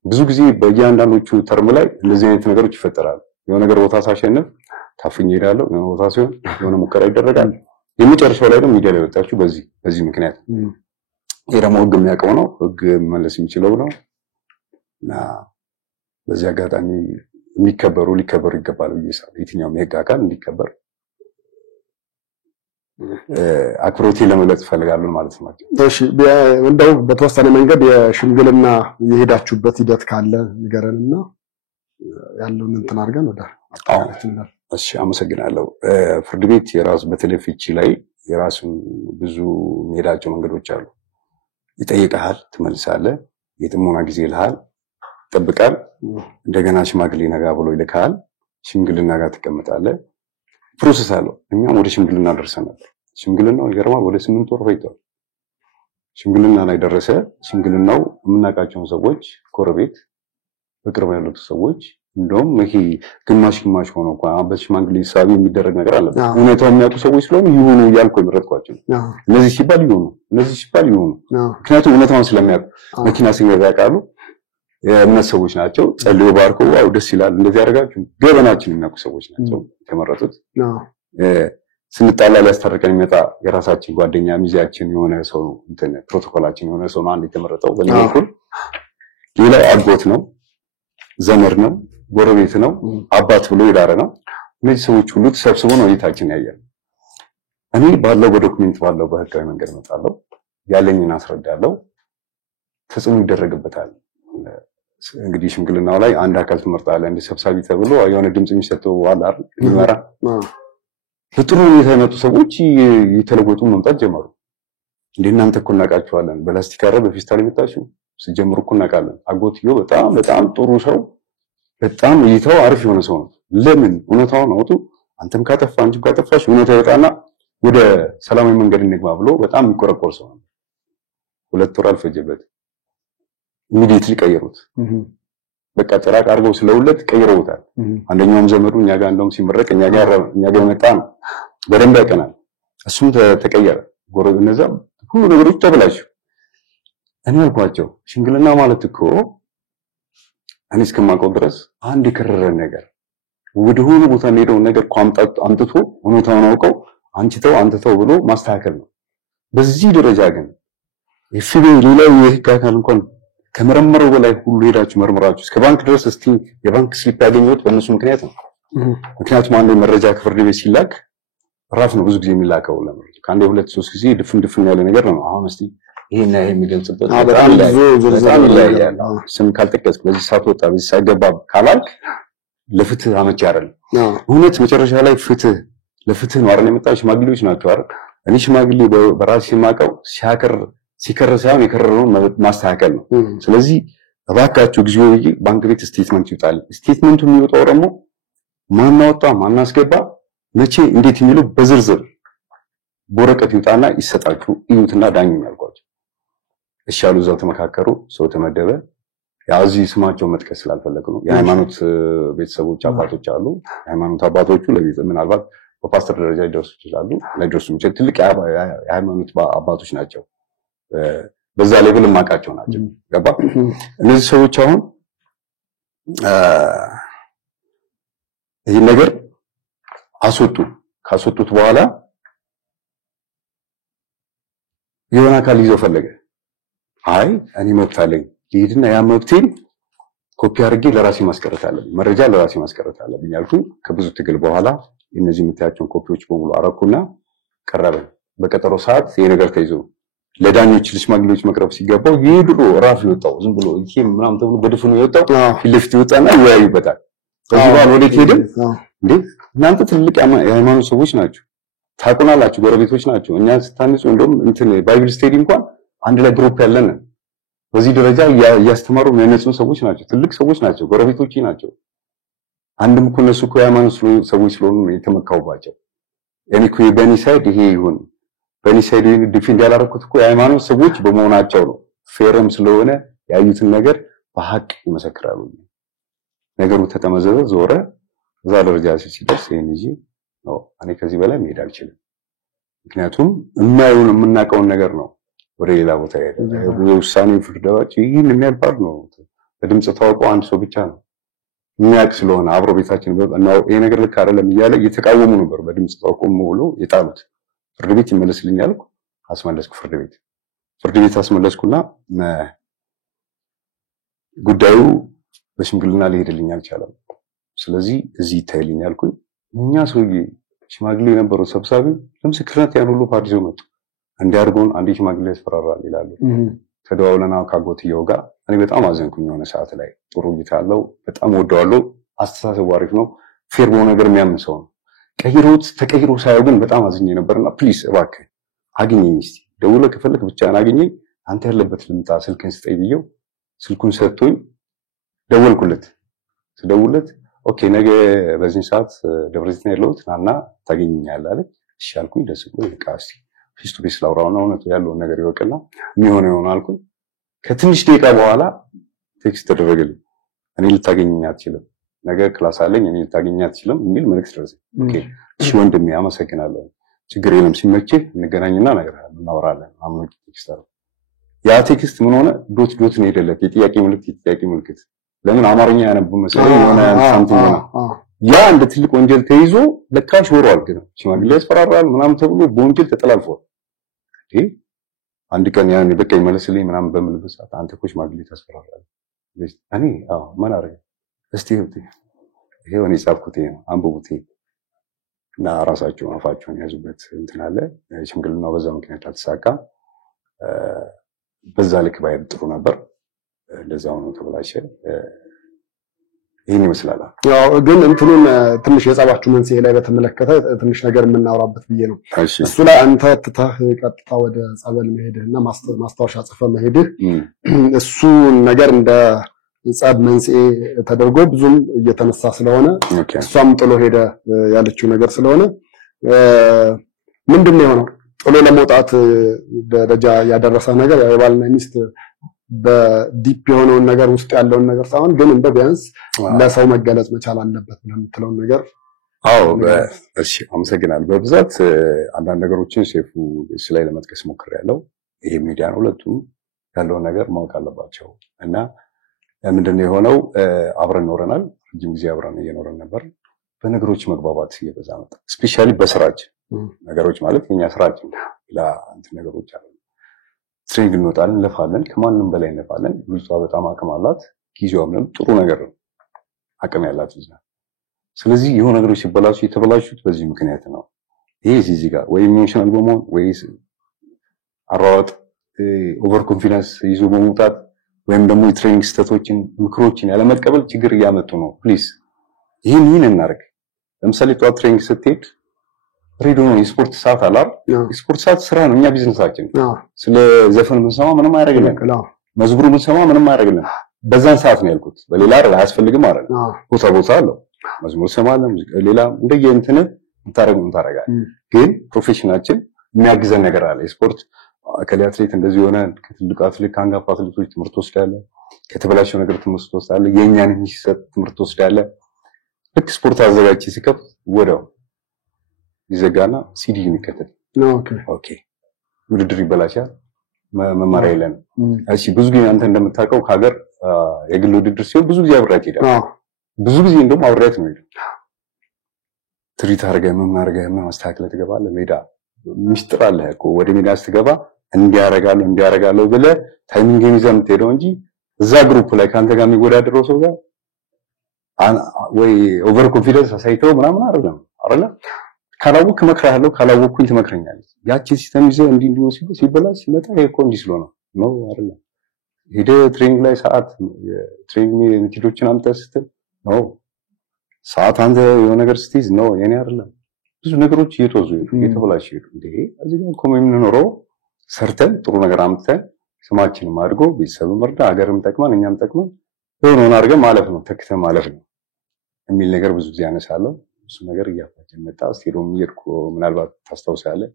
ብዙ ጊዜ በእያንዳንዶቹ ተርም ላይ እንደዚህ አይነት ነገሮች ይፈጠራሉ። የሆነ ነገር ቦታ ሳሸንፍ ታፍኝ ሄዳለሁ፣ የሆነ ቦታ ሲሆን የሆነ ሙከራ ይደረጋል። የመጨረሻው ላይ ደግሞ ሚዲያ ላይ ወጣችሁ በዚህ ምክንያት ይሄ ደግሞ ህግ የሚያውቀው ነው። ህግ መመለስ የሚችለው ነው እና በዚህ አጋጣሚ ሊከበሩ ይገባል ብዬ ሳለሁ የትኛውም የህግ አካል እንዲከበር አክብሮቴ ለመግለጽ እፈልጋለሁ ማለት ነው። እሺ እንደው በተወሰነ መንገድ የሽምግልና የሄዳችሁበት ሂደት ካለ ንገረንና ያለውን እንትን አድርገን ወደ አጣራችን። እሺ አመሰግናለሁ። ፍርድ ቤት የራሱ በተለይ ፍቺ ላይ የራሱን ብዙ የሚሄዳቸው መንገዶች አሉ። ይጠይቃል፣ ትመልሳለህ፣ የጥሞና ጊዜ ይልሃል፣ ይጠብቃል፣ እንደገና ሽማግሌ ነጋ ብሎ ይልካል፣ ሽምግልና ጋር ትቀመጣለህ። ፕሮሰስ አለው። እኛም ወደ ሽምግልና ደርሰናል። ሽምግልናው ይገርማል፣ ወደ 8 ወር ፈጅቷል። ሽምግልና ላይ ደረሰ። ሽምግልናው የምናውቃቸውን ሰዎች ጎረቤት፣ በቅርብ ያሉት ሰዎች እንደውም ይሄ ግማሽ ሆኖ እንኳን በሽማግሌ ሳቢ የሚደረግ ነገር አለ። ሁኔታው የሚያውቁ ሰዎች ስለሆኑ ይሁኑ እያልኩ የመረጥኳቸው እነዚህ ሲባል ይሁኑ፣ እነዚህ ሲባል ይሁኑ። ምክንያቱም እውነታውን ስለሚያውቁ መኪና ሲገዛ ያውቃሉ። የእምነት ሰዎች ናቸው። ጸልዮ ባርኮ ዋው ደስ ይላል እንደዚህ ያደርጋችሁ ገበናችን የሚያውቁ ሰዎች ናቸው የተመረጡት። ስንጣላ ሊያስታርቀን የሚመጣ የራሳችን ጓደኛ ሚዜያችን የሆነ ሰው እንትን ፕሮቶኮላችን የሆነ ሰው ነው አንድ የተመረጠው በእኛ በኩል። ሌላው አጎት ነው፣ ዘመድ ነው፣ ጎረቤት ነው፣ አባት ብሎ ይዳረ ነው። እነዚህ ሰዎች ሁሉ ተሰብስበው ነው እይታችን ያያል። እኔ ባለው በዶክመንት ባለው በህጋዊ መንገድ መጣለው ያለኝን አስረዳለሁ። ተጽዕኖ ይደረግበታል። እንግዲህ ሽምግልናው ላይ አንድ አካል ትመርጣለህ እንደ ሰብሳቢ ተብሎ የሆነ ድምጽ የሚሰጠው ዋላ ይመራ በጥሩ ሁኔታ የመጡ ሰዎች የተለወጡ መምጣት ጀመሩ። እንደናንተ እኮ እናውቃቸዋለን፣ በላስቲክ አረ በፊስታል የመጣችሁ ሲጀምሩ እኮ እናውቃለን። አጎትዮ በጣም ጥሩ ሰው፣ በጣም እይታው አሪፍ የሆነ ሰው ነው። ለምን እውነታውን አውጡ፣ አንተም ካጠፋ አንቺም ካጠፋሽ እውነታው ይወጣና ወደ ሰላማዊ መንገድ እንግባ ብሎ በጣም የሚቆረቆር ሰው ነው። 2 ወር አልፈጀበት ኢሚዲየትሊ ቀየሩት። በቃ ጭራቅ አድርገው ስለውለት ቀይረውታል። አንደኛውም ዘመዱ እኛ ጋር እንደውም ሲመረቅ እኛ ጋር መጣ ነው በደንብ ያቀናል። እሱም ተቀየረ። ጎረቤት እነዛ ሁሉ ነገሮች ተበላሹ። እኔ አልኳቸው ሽምግልና ማለት እኮ እኔ እስከማውቀው ድረስ አንድ የከረረ ነገር ወደ ሆነ ቦታ የሚሄደውን ነገር አምጥቶ እውነታውን አውቀው አንተ ተው ብሎ ማስተካከል ነው። በዚህ ደረጃ ግን ኤፍቢአይ ሌላው የህግ አካል እንኳን ከመረመረው በላይ ሁሉ ሄዳችሁ መርምራችሁ እስከ ባንክ ድረስ እስቲ የባንክ ስሊፕ ያገኘሁት በእነሱ ምክንያት ነው። ምክንያቱም አንድ መረጃ ከፍርድ ቤት ሲላክ ራፍ ነው ብዙ ጊዜ የሚላከው ለምን ከአንድ 2-3 ጊዜ ድፍን ያለ ነገር ነው። አሁን እስቲ ይሄና ይሄ የሚገልጽበት በጣም ይለያያል። ስም ካልጠቀስክ በዚህ ሰዓት ወጣ በዚህ ሰዓት ገባ ካላልክ ለፍትህ አመቺ አይደለም። እውነት መጨረሻ ላይ ለፍትህ ነው አይደል የመጣው ሽማግሌዎች ናቸው አይደል። እኔ ሽማግሌ በራሴ የማውቀው ሲከር ሳይሆን የከረረውን ማስተካከል ነው። ስለዚህ እባካችሁ ጊዜው ባንክ ቤት ስቴትመንት ይወጣል። ስቴትመንቱ የሚወጣው ደግሞ ማን አወጣ ማን አስገባ መቼ እንዴት የሚለው በዝርዝር በወረቀት ይወጣና ይሰጣችሁ እዩትና ዳኙኝ አልኳቸው። እሺ አሉ። እዛው ተመካከሩ። ሰው ተመደበ። ያው እዚህ ስማቸው መጥቀስ ስላልፈለኩ ነው። የሃይማኖት ቤተሰቦች አባቶች አሉ። የሃይማኖት አባቶቹ ለቤት ምናልባት በፓስተር ደረጃ ይደርሱ ይችላሉ። ለድረሱ ትልቅ የሃይማኖት አባቶች ናቸው። በዛ ሌቭል ማቃቸው ናቸው። ገባ? እነዚህ ሰዎች አሁን ይሄ ነገር ካስወጡት በኋላ የሆነ አካል ይዘው ፈለገ። አይ እኔ መብት አለኝ ይሄድና ያ መብቴን ኮፒ አድርጌ ለራሴ ማስቀረት አለብኝ፣ መረጃ ለራሴ ማስቀረት አለብኝ አልኩኝ። ከብዙ ትግል በኋላ እነዚህ የምታያቸውን ኮፒዎች በሙሉ አረኩና ቀረበ። በቀጠሮ ሰዓት ይሄ ነገር ተይዞ ለዳኞች ለሽማግሌዎች መቅረብ ሲገባው ይድሮ ራፍ ይወጣው ዝም ብሎ ይሄ ምናምን ተብሎ በድፍኑ ይወጣው ፊት ለፊት ይወጣና ይወያዩበታል። ከዚህ በኋላ ወዴት ሄድን እንዴ? እናንተ ትልቅ የሃይማኖት ሰዎች ናችሁ፣ ታቁናላችሁ፣ ጎረቤቶች ናቸው። እኛ ስታንጹ እንደውም እንትን ባይብል ስቴዲ እንኳን አንድ ላይ ግሩፕ ያለን በዚህ ደረጃ ያስተማሩ የሚያነጹ ሰዎች ናቸው፣ ትልቅ ሰዎች ናቸው፣ ጎረቤቶች ናቸው። አንድም እኮ እነሱ እኮ የሃይማኖት ሰዎች ስለሆኑ የተመካውባቸው እኔ እኮ በእኔ ሳይድ ይሄ ይሁን በእኔ ሳይድ ዲፌንድ ያላረኩት እኮ የሃይማኖት ሰዎች በመሆናቸው ነው። ፌርም ስለሆነ ያዩትን ነገር በሐቅ ይመሰክራሉ። ነገሩ ተጠመዘዘ ዞረ። እዛ ደረጃ ሲደርስ ይሄን ይዤ ነው እኔ ከዚህ በላይ መሄድ አልችልም። ምክንያቱም የምናውቀውን ነገር ነው ወደ ሌላ ቦታ ያለው የውሳኔ ፍርዳዎች ይሄን የሚያልፋል ነው። በድምጽ ታውቆ አንድ ሰው ብቻ ነው የሚያውቅ ስለሆነ አብሮ ቤታችን ነው ይሄ ነገር ልክ አይደለም እያለ እየተቃወሙ ነበር። በድምጽ ታውቆ ሙሉ የጣሉት ፍርድ ቤት ይመለስልኛል አልኩ። አስመለስኩ። ፍርድ ቤት አስመለስኩና ጉዳዩ በሽምግልና ሊሄድልኝ አልቻለም። ስለዚህ እዚህ ይታይልኝ አልኩኝ። እኛ ሰውዬ ሽማግሌ የነበረው ሰብሳቢ ለምስክርነት ያን ሁሉ ፓርቲ ይዘው መጡ። እንዲያርጉን አንድ ሽማግሌ ያስፈራራል ይላሉ። ተደዋውለና ካጎትየው ጋር እኔ በጣም አዘንኩኝ። የሆነ ሰዓት ላይ ጥሩ እይታ አለው፣ በጣም ወደዋለሁ፣ አስተሳሰቡ አሪፍ ነው፣ ፌር በሆነ ነገር የሚያምን ሰው ነው። ተቀይሮ ሳይው ግን በጣም አዝኜ ነበርና ፕሊስ እባክህ አግኘኝ እስቲ ደውለህ ከፈለክ ብቻ አግኘኝ፣ አንተ ያለበት ልምጣ ስልክን ስጠኝ ብየው ስልኩን ሰጥቶኝ ደወልኩለት። ስደውልለት ኦኬ ነገ በዚህ ሰዓት ደብረዘይት ነው ያለሁት ናና ታገኘኛለህ አለ። እሺ አልኩኝ። ደስ ብሎኝ በቃ እስቲ ፊስ ቱ ፊስ ላውራውና እውነቱ ያለውን ነገር ይወቅና የሚሆነው ይሆናል አልኩኝ። ከትንሽ ደቂቃ በኋላ ቴክስት ተደረገልኝ። እኔ ልታገኘኝ አትችልም፣ ነገ ክላስ አለኝ፣ እኔ ልታገኘኝ አትችልም የሚል መልእክት ደረሰኝ። ኦኬ እሺ ወንድሜ አመሰግናለሁ፣ ችግር የለም፣ ሲመችህ እንገናኝና ነገር እናወራለን። አምኖት ቴክስት አለ። ያ ቴክስት ምን ሆነ? ዶት ነው የሄደለት፣ የጥያቄ ምልክት። ለምን አማርኛ ያነብ መሰለኝ የሆነ ሳምቲንግ ነው። ያ እንደ ትልቅ ወንጀል ተይዞ ለካሽ ወሯል ግን ሽማግሌ ያስፈራራል ምናምን ተብሎ በወንጀል ተጠላልፏል። አንድ ቀን ያን በቃ ይመለስልኝ ምናምን በምልበት ሰዓት አንተ እኮ ሽማግሌ ታስፈራራለህ እኔ ምን አደረገ እስቲ ይሄው እኔ ጻፍኩት ነው አንብቡት እና ራሳቸውን አፋቸውን ያዙበት እንትን አለ። ሽምግልናው በዛ ምክንያት አልተሳካም። በዛ ልክ ባይል ጥሩ ነበር። እንደዛው ነው ተበላሸ። ይሄን ይመስላል። ያው ግን እንትኑን ትንሽ የጸባችሁ መንስኤ ላይ በተመለከተ ትንሽ ነገር የምናወራበት ብዬ ነው። እሱ ላይ አንተ ትተህ ቀጥታ ወደ ጸበል መሄድህና ማስታወሻ ጽፈህ መሄድህ እሱ ነገር እንደ ጸብ መንስኤ ተደርጎ ብዙም እየተነሳ ስለሆነ እሷም ጥሎ ሄደ ያለችው ነገር ስለሆነ ምንድነው የሆነው? ጥሎ ለመውጣት ደረጃ ያደረሰ ነገር የባልና ሚስት በዲፕ የሆነውን ነገር ውስጥ ያለውን ነገር ሳይሆን ግን እንደ ቢያንስ ለሰው መገለጽ መቻል አለበት ለምትለው ነገር። እሺ አመሰግናለሁ። በብዛት አንዳንድ ነገሮችን ሴፉ ላይ ለመጥቀስ ሞክሬያለሁ። ይሄ ሚዲያ ነው፣ ሁለቱም ያለውን ነገር ማወቅ አለባቸው እና ምንድነው የሆነው? አብረን ኖረናል፣ ረጅም ጊዜ አብረን እየኖረን ነበር። በነገሮች መግባባት እየበዛ መጣ። ስፔሻሊ በስራችን ነገሮች ማለት የኛ ስራችን ለአንተ ነገሮች አሉ። ትሬኒንግ እንወጣለን፣ እንለፋለን፣ ከማንም በላይ እንለፋለን። ልጅቷ በጣም አቅም አላት፣ ጊዜዋም ጥሩ ነገር ነው፣ አቅም ያላት ልጅ ናት። ስለዚህ የሆነ ነገሮች ሲበላሹ የተበላሹት በዚህ ምክንያት ነው። ይሄ እዚህ ጋር ወይ ኢሞሽናል በመሆን ወይ አራዋጥ ኦቨር ኮንፊደንስ ይዞ በመውጣት ወይም ደግሞ የትሬኒንግ ስህተቶችን ምክሮችን ያለመቀበል ችግር እያመጡ ነው። ፕሊዝ ይሄን እናርግ። ለምሳሌ ጠዋት ትሬኒንግ ስትሄድ ሬዲዮ ነው፣ የስፖርት ሰዓት አላር የስፖርት ሰዓት ስራ ነው፣ እኛ ቢዝነሳችን። ስለ ዘፈን ብንሰማ ምንም አያደርግልንም፣ መዝሙር ብንሰማ ምንም አያደርግልንም። በዛን ሰዓት ነው ያልኩት፣ በሌላ አያስፈልግም ማለት ነው። ቦታ አለው፣ መዝሙር ሰማለን፣ ሌላ እንደየእንትን ታረጋለህ። ግን ፕሮፌሽናችን የሚያግዘን ነገር አለ። የስፖርት አካል አትሌት እንደዚህ ሆነ፣ ከትልቅ አትሌት ከአንጋፋ አትሌቶች ትምህርት ወስዳለህ፣ ከተበላሸው ነገር ትምህርት ወስዳለህ፣ የኛን የሚሰጥ ትምህርት ወስዳለህ። ልክ ስፖርት አዘጋጅ ሲከፍት ወዲያው ይዘጋና ሲዲ የሚከተል ኦኬ ውድድር ይበላሻል፣ መማሪያ የለንም። እሺ ብዙ ጊዜ አንተ እንደምታውቀው ከሀገር የግል ውድድር ሲሆን ብዙ ጊዜ አብሬያት ሄዳለሁ። ብዙ ጊዜ እንደውም አብሬያት ነው ሄደው ትሪት አድርገህ ምን አድርገህ ማስተካከል ትገባለህ። ሜዳ ሚስጥር አለ እኮ ወደ ሜዳ ስትገባ እንዲያረጋለሁ ብለህ ታይሚንግ ይዘህ የምትሄደው እንጂ እዛ ግሩፕ ላይ ካንተ ጋር የሚወዳደረው ሰው ጋር ወይ ኦቨር ኮንፊደንስ አሳይተው ምናምን አይደለም። ካላወቅክ እመክርሃለሁ፣ ካላወቅኩኝ ትመክረኛለህ። ያቺ ሲስተም ይዘህ እንዲህ ሲበላሽ ሲመጣ ይሄ እኮ እንዲህ ስለሆነ ነው አይደለም። ሄደህ ትሬኒንግ ላይ ሰዓት ትሬኒንግ ሜቶዶችን አምጥተህ ስትል ነው ሰዓት አንተ የሆነ ነገር ስትይዝ ነው የኔ አይደለም። ብዙ ነገሮች እየተወዙ እየተበላሹ እንዴ እዚህ ጋር ቆመን የምንኖረው ሰርተን ጥሩ ነገር አምጥተን ስማችንም አድርጎ ቤተሰብም መርዳ ሀገርም ጠቅመን እኛም ጠቅመን የሆነውን አድርገን ማለፍ ነው፣ ተክተን ማለፍ ነው የሚል ነገር ብዙ ጊዜ ያነሳለሁ። እሱ ነገር እያፋችን መጣ። ስቴዲየም እየሄድኩ ምናልባት ታስታውሳለህ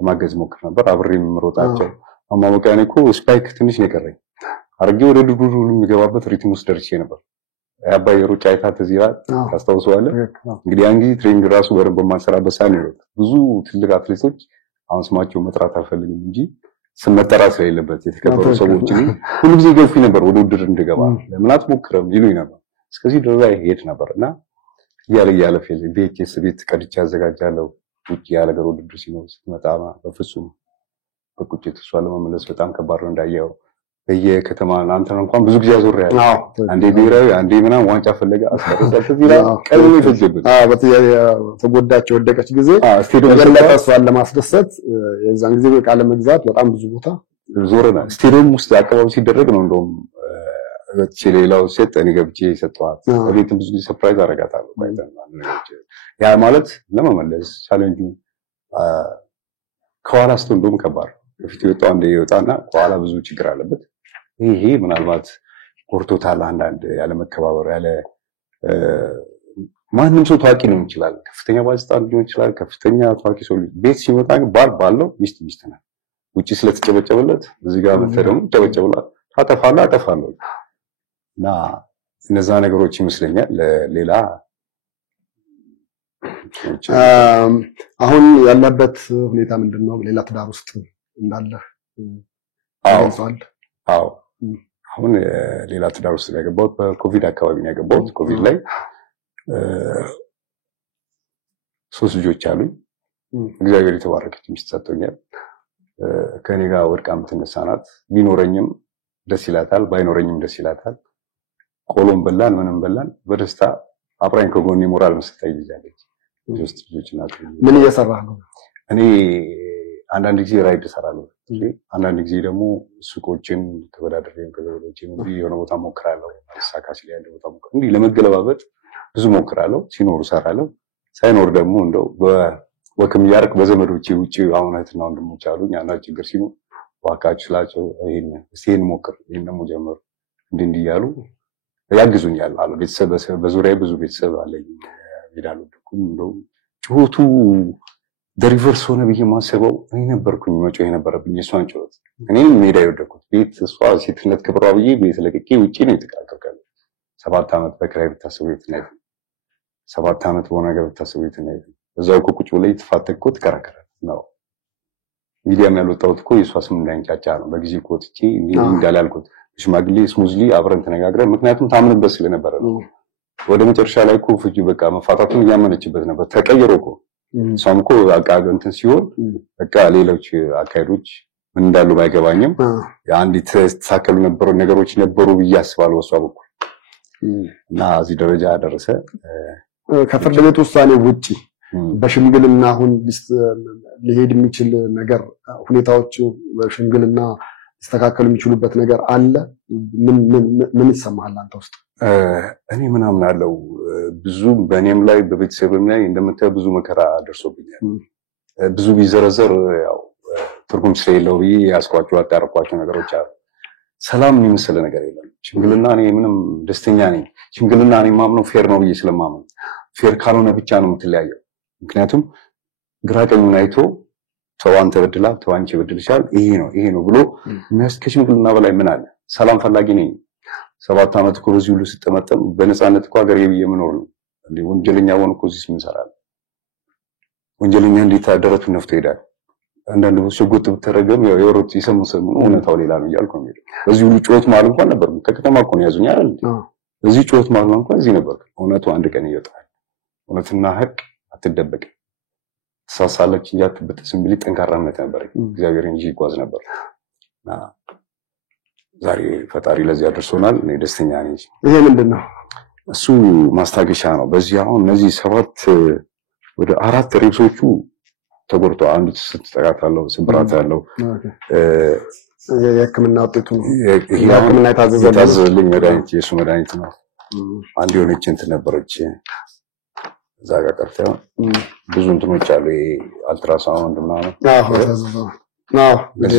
ለማገዝ ሞክር ነበር። አብሬ የምሮጣቸው አማሞቂያ እኔ እኮ ስፓይክ ትንሽ ነው የቀረኝ አርጌ ወደ ዱዱዱ የሚገባበት ሪትም ውስጥ ደርሼ ነበር። አባይ ሩጫ አይታት እዚህ ጋር ታስታውሳለህ። እንግዲህ ያን ጊዜ ትሬኒንግ ራሱ በደንብ በማንሰራበት ሰዓት ነው። ብዙ ትልቅ አትሌቶች አሁን ስማቸው መጥራት አልፈልግም እንጂ ስም መጠራት ስለሌለበት የተከበሩ ሰዎች ሁሉ ጊዜ ገፉኝ ነበር ወደ ውድድር እንድገባ። ለምን አትሞክረም ይሉኝ ነበር። እስከዚህ ደረጃ ይሄድ ነበርና ያለ ፌል ቤቴስ ቤት ቀድቻ አዘጋጃለሁ። ውጪ ያለ ነገር ውድድር ሲኖር ስትመጣ በፍጹም በቁጭት እሷ ለመመለስ በጣም ከባድ ነው። እንዳየው በየከተማ አንተን እንኳን ብዙ ጊዜ አዞርያለሁ። አንዴ ብሔራዊ አንዴ ምናምን ዋንጫ ፈለገ አስፈረሰት ዚላ ቀልሞ ይፈጀብን ተጎዳች ወደቀች ጊዜ ስቴዲየም ለታስዋል ለማስደሰት የዛን ጊዜ ቃለ መግዛት በጣም ብዙ ቦታ ዞረና ስቴዲየም ውስጥ አቀባበል ሲደረግ ነው እንደውም ሌላው ሴት እኔ ገብቼ ሰጥቷት በቤትም ብዙ ጊዜ ሰርፕራይዝ አደርጋታለሁ። ያ ማለት ለመመለስ ቻሌንጁ ከኋላ ስትሆን እንደውም ከባድ ከፊት የወጣው እንደ ይወጣና ከኋላ ብዙ ችግር አለበት። ይሄ ምናልባት ኮርቶታል አንዳንድ ያለ መከባበር ያለ ማንም ሰው ታዋቂ ነው ይችላል፣ ከፍተኛ ባለስልጣን ሊሆን ይችላል፣ ከፍተኛ ታዋቂ ሰው ቤት ሲመጣ ባል ባለው ሚስት ነው። ውጪ ስለተጨበጨበለት እዚህ ጋር መተደሙ ተጨበጨበላት ታጠፋለህ አጠፋለሁ እና እነዛ ነገሮች ይመስለኛል። ሌላ አሁን ያለበት ሁኔታ ምንድነው? ሌላ ትዳር ውስጥ እንዳለ አዎ አሁን ሌላ ትዳር ውስጥ ያገባሁት በኮቪድ አካባቢ ነው ያገባሁት። ኮቪድ ላይ ሶስት ልጆች አሉኝ። እግዚአብሔር የተባረከች ሚስት ሰጥቶኛል። ከኔ ጋር ወድቃ የምትነሳ ናት። ቢኖረኝም ደስ ይላታል፣ ባይኖረኝም ደስ ይላታል። ቆሎም በላን ምንም በላን በደስታ አብራኝ ከጎኔ ሞራል መስጠት ይዛለች። ሶስት ልጆች ናቸው። ምን እየሰራህ ነው? እኔ አንዳንድ ጊዜ ራይድ እሰራለሁ። አንዳንድ ጊዜ ደግሞ ሱቆችን ተወዳድሬም ከዘሮችን የሆነ ቦታ ሞክራለሁ። አሳካሽ ላይ ያለ ቦታ ሞክራለሁ። እንዲህ ለመገለባበጥ ብዙ ሞክራለሁ። ሲኖር እሰራለሁ፣ ሳይኖር ደግሞ እንደው በወክም ያርቅ በዘመዶቼ ውጪ አሁን እህትና ወንድሞች አሉኝ። አንዳንድ ችግር ሲኖር ዋካች ስላቸው ይሄን ሞክር ይሄን ደግሞ ጀምር እንዲህ እያሉ ያግዙኛል ማለት ቤተሰብ በዙሪያ ብዙ ቤተሰብ አለኝ። ይላሉ እንደው ጩኸቱ ደሪቨርስ ሆነ ብዬ ማሰበው እኔ ነበርኩኝ መጮህ የነበረብኝ እሷን ጩኸት። እኔም ሜዳ የወደኩት ቤት እሷ ሴትነት ክብሯ ብዬ ቤት ለቅቄ ውጪ ነው የተቃቀቀለ 7 ዓመት በክራይ ብታስቡ የት ነው 7 ዓመት በሆነ ነገር ብታስቡ የት ነው እዛው ቁጭ ብለ ተፋተኩ ተከራከራል ነው። ሚዲያም ያልወጣሁት እኮ የሷ ስም እንዳይንጫጫ ነው። በጊዜ ቆጥቼ እንዳላልኩት ሽማግሌ ስሙዝሊ አብረን ተነጋግረን ምክንያቱም ታምንበት ስለነበረ ነው። ወደ መጨረሻ ላይ እኮ ፍጁ በቃ መፋታቱን ያመነችበት ነበር። ተቀየረ እኮ እሷም እኮ አቃገ እንትን ሲሆን በቃ ሌሎች አካሄዶች ምን እንዳሉ ባይገባኝም አንዲት ተሳከሉ ነበሩ ነገሮች ነበሩ ብዬ አስባለሁ በሷ በኩል እና እዚህ ደረጃ ደረሰ። ከፍርድ ቤት ውሳኔ ውጪ በሽምግልና አሁን ሊሄድ የሚችል ነገር ሁኔታዎች በሽምግልና ሊስተካከሉ የሚችሉበት ነገር አለ? ምን ይሰማሃል አንተ ውስጥ? እኔ ምን አምናለሁ ብዙ በእኔም ላይ በቤተሰብም ላይ እንደምታየው ብዙ መከራ ደርሶብኛል። ብዙ ቢዘረዘር ያው ትርጉም ስለሌለው ብዬ ያስቋቸው አጣርቋቸው ነገሮች አሉ። ሰላም የሚመስል ነገር የለም። ሽምግልና እኔ ምንም ደስተኛ ነኝ። ሽምግልና እኔ ማምነው ፌር ነው ብዬ ስለማምን ፌር ካልሆነ ብቻ ነው የምትለያየው። ምክንያቱም ግራ ቀኙን አይቶ ተዋን ተበድላ ተዋንቺ በድልሻል ይሄ ነው ብሎ ከሽምግልና በላይ ምን አለ? ሰላም ፈላጊ ነኝ። 7 ዓመት እኮ በዚህ ሁሉ ስጠመጠም በነፃነት እኮ ሀገር የምኖር ነው። እንዴ ወንጀለኛ ሆኖ እኮ እዚህ ምን ሰራል? ወንጀለኛ እንዴት አደረቱን ነፍቶ ይሄዳል? አንዳንድ ሰዎች ብትረገም ያው የወሮት ይሰሙሰሙ እውነታው ሌላ ነው እያልኩ ነው። በዚህ ሁሉ ጩኸት ማለት እንኳን ነበር ከከተማ እኮ ነው ያዙኝ አይደል? በዚህ ጩኸት ማለት እንኳን እዚህ ነበር። እውነቱ አንድ ቀን ይወጣል። እውነትና ሀቅ አትደበቅም። ተሳሳለች እንጂ አትበጥስም ቢል ጠንካራነት ነበር። እግዚአብሔር እንጂ ይጓዝ ነበር። ዛሬ ፈጣሪ ለዚህ አድርሶናል። እኔ ደስተኛ ነኝ። ይሄ ምንድነው? እሱ ማስታገሻ ነው። በዚህ አሁን እነዚህ 7 ወደ 4 ሬብሶቹ ተጎድቶ አንዱ ስትጠቃት አለው ስብራት አለው። የሕክምና ውጤቱ የሕክምና የታዘዘልኝ መድኃኒት የሱ መድኃኒት ነው። አንድ የሆነች እንትን ነበረች እዛ ጋር ቀርታ ብዙ እንትኖች አሉ። አልትራሳውንድ ምናምን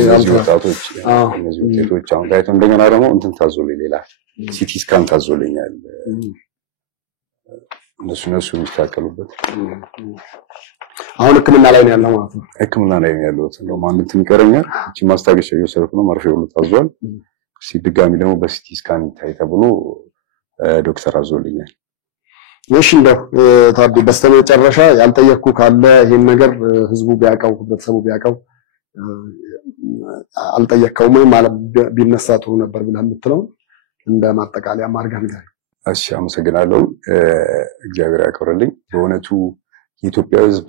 እነዚህ ወጣቶች እነዚህ ውጤቶች አሁን ታይቶ እንደገና ደግሞ እንትን ታዞልኝ ሌላ ሲቲ ስካን ታዞልኛል። እነሱ የሚስተካከሉበት አሁን ሕክምና ላይ ነው ያለው ማለት ነው። ሕክምና ላይ ነው ያለው። እንደውም አንድ እንትን ይቀረኛል። እቺ ማስታገሻ እየወሰድኩ ነው። መርፌ ሁሉ ታዟል። ሲድጋሚ ደግሞ በሲቲ ስካን ታይ ተብሎ ዶክተር አዞልኛል። እሺ እንደው ታዲ በስተመጨረሻ ያልጠየቅኩ ካለ ይሄን ነገር ህዝቡ ቢያቀው ህብረተሰቡ ቢያቀው አልጠየቅከውም ማለት ቢነሳ ጥሩ ነበር ብለህ የምትለው እንደ ማጠቃለያ ማርጋት ነው። እሺ አመሰግናለሁ። እግዚአብሔር ያክብርልኝ። በእውነቱ የኢትዮጵያ ህዝብ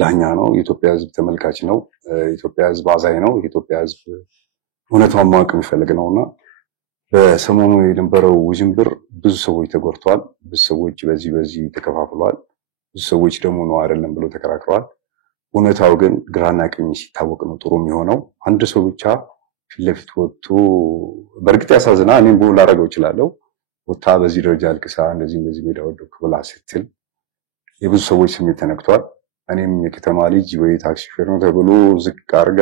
ዳኛ ነው። የኢትዮጵያ ህዝብ ተመልካች ነው። የኢትዮጵያ ህዝብ አዛኝ ነው። የኢትዮጵያ ህዝብ እውነታውን ማወቅ የሚፈልግ ነውና በሰሞኑ የነበረው ውዥንብር ብዙ ሰዎች ተጎድተዋል። ብዙ ሰዎች በዚህ ተከፋፍለዋል። ብዙ ሰዎች ደግሞ ነው አይደለም ብለው ተከራክረዋል። እውነታው ግን ግራና ቀኝ ሲታወቅ ነው ጥሩ የሚሆነው። አንድ ሰው ብቻ ፊት ለፊት ወጥቶ በእርግጥ ያሳዝናል። እኔም ብሎ ላደርገው እችላለሁ። ወጣ በዚህ ደረጃ አልቅሳ እንደዚህ ሜዳ ወደኩ ብላ ስትል የብዙ ሰዎች ስሜት ተነክቷል። እኔም የከተማ ልጅ ወይ ታክሲ ሹፌር ነው ተብሎ ዝቅ አድርጋ